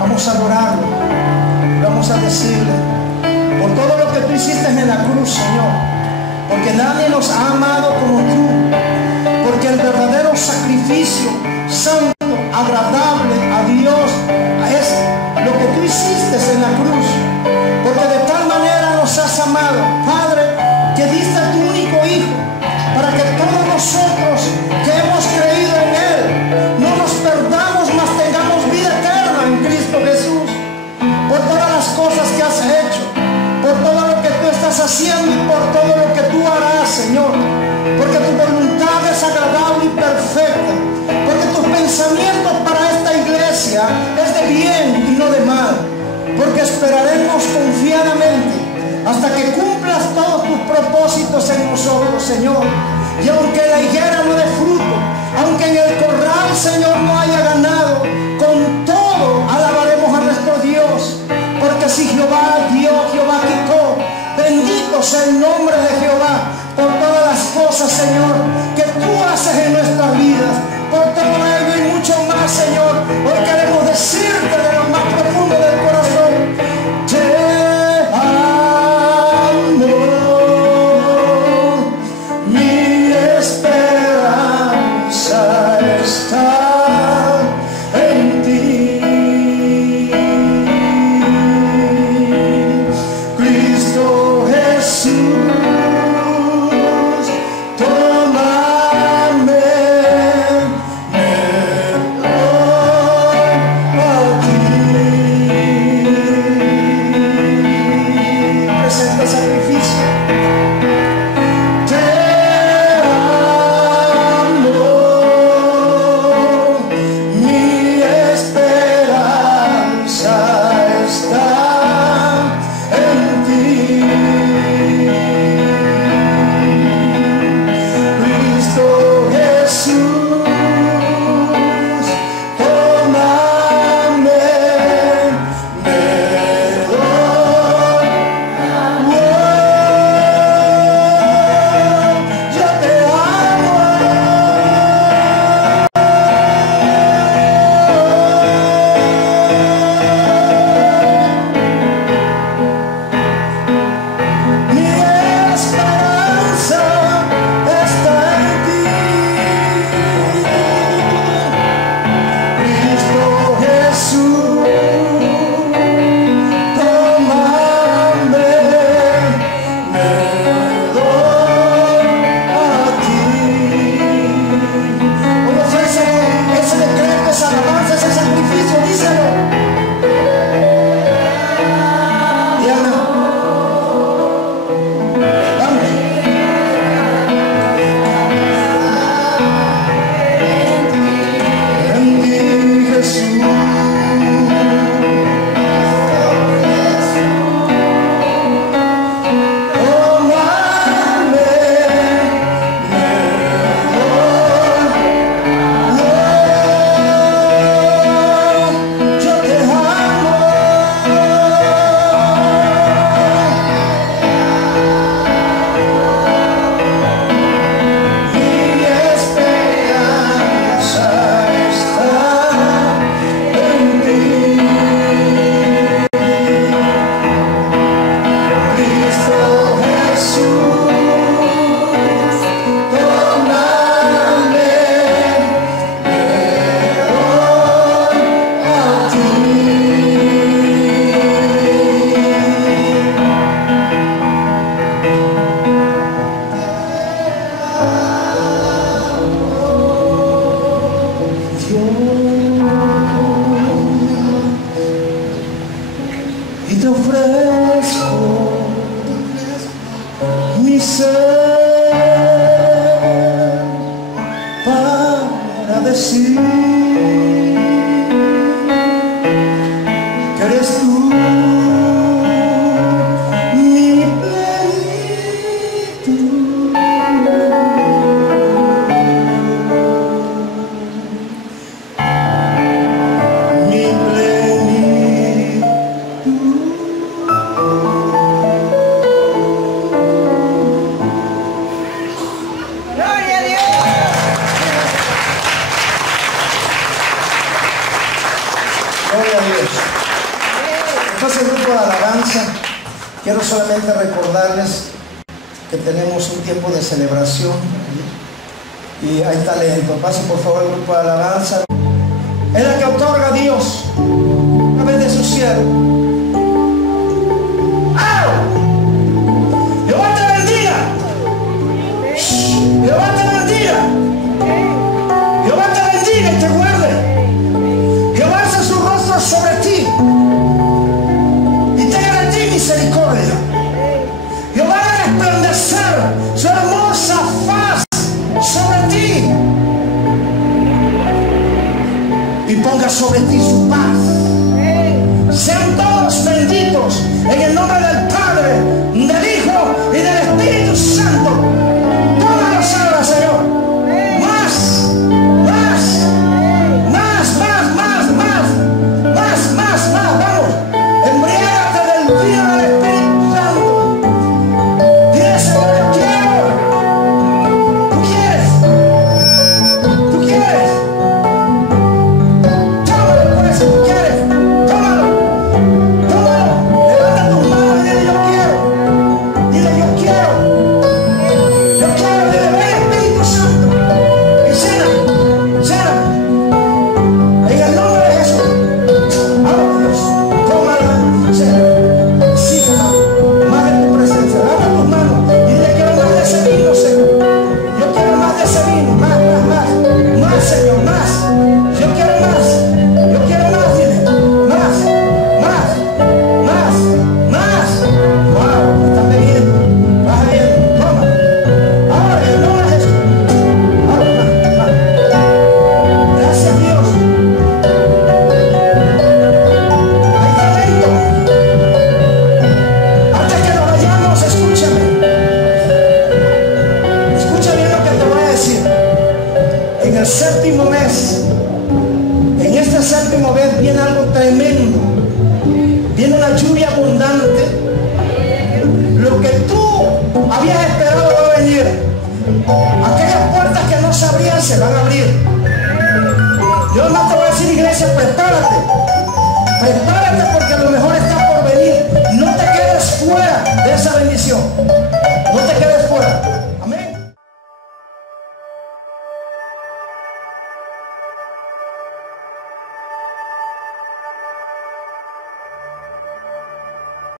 Vamos a adorarlo, vamos a decirle por todo lo que tú hiciste en la cruz, Señor, porque nadie nos ha amado como tú, porque el verdadero sacrificio santo, agradable a Dios es lo que tú hiciste en la cruz, porque de tal manera nos has amado, Padre, que diste a tu único Hijo, para que todos nosotros que hemos creído en Él no nos perdamos, mas tengamos vida eterna en Cristo Jesús. Por todas las cosas que has hecho, por todo lo que tú estás haciendo y por todo lo que tú harás, Señor, porque tu voluntad es agradable y perfecta, porque tus pensamientos para esta iglesia es de bien y no de mal, porque esperaremos confiadamente hasta que cumplas todos tus propósitos en nosotros, Señor. Y aunque la higuera no dé fruto, aunque en el corral, Señor, no haya ganado, con todo alabaremos a nuestro Dios, porque si Jehová dio, Jehová quitó. Bendito sea el nombre de Jehová por todas las cosas, Señor, que tú haces en nuestras vidas, por todo ello y mucho más, Señor. Hoy queremos decirte de lo más profundo del corazón: te amo, mi esperanza está en ti. Cristo Jesús, toma te ofrezco mi ser para decir que eres tú mi plenitud. Mi plenitud. Gloria a Dios. Gloria a Dios. Entonces, grupo de alabanza, quiero solamente recordarles que tenemos un tiempo de celebración y hay talento. Pasen por favor el grupo de alabanza. Es la que otorga a Dios a través de su siervo. ¡Au! Jehová te bendiga. Jehová te bendiga. Jehová te bendiga y te guarde. Jehová alza su rostro sobre ti y tenga de ti misericordia. Jehová haga resplandecer su hermosa faz sobre ti y ponga sobre ti su paz. Sean todos benditos en el nombre del Padre, del Hijo y del Espíritu Santo. Tómalos ahora, Señor. Más, más, más, más, más, más, más, más, más. Vamos, embriágate del vino del Espíritu Santo. Dile, Señor, yo quiero. Tú quieres. Tú quieres. Tómalo por eso, tú quieres. Tómalo. Tómalo. Levanta tus manos y dile, yo quiero. Dile, yo quiero. Yo quiero. Dile, ven Espíritu Santo. Y lléname. Lléname. En el nombre de Jesús. Ahora Dios. Tómala. Lléname. Sí, hermano. Más de tu presencia. Levanta tus manos y dile, quiero más de ese vino, Señor. Yo quiero más de ese vino. Más, más, más. Más, Señor. Más. Yo quiero más. Yo quiero más, dile. Más. Más. Más. Más. Wow. Estás bebiendo. Vas bebiendo. Toma. Ahora, en el nombre de Jesús. Ahora, más, más. Gracias, Dios. Hay talento. Antes que nos vayamos, escúchame. Escucha bien lo que te voy a decir. En el séptimo mes, en este séptimo mes viene algo tremendo. Viene una lluvia abundante. Lo que tú habías esperado va a venir. Aquellas puertas que no se abrían se van a abrir. Yo no te voy a decir, iglesia, prepárate. Prepárate porque lo mejor está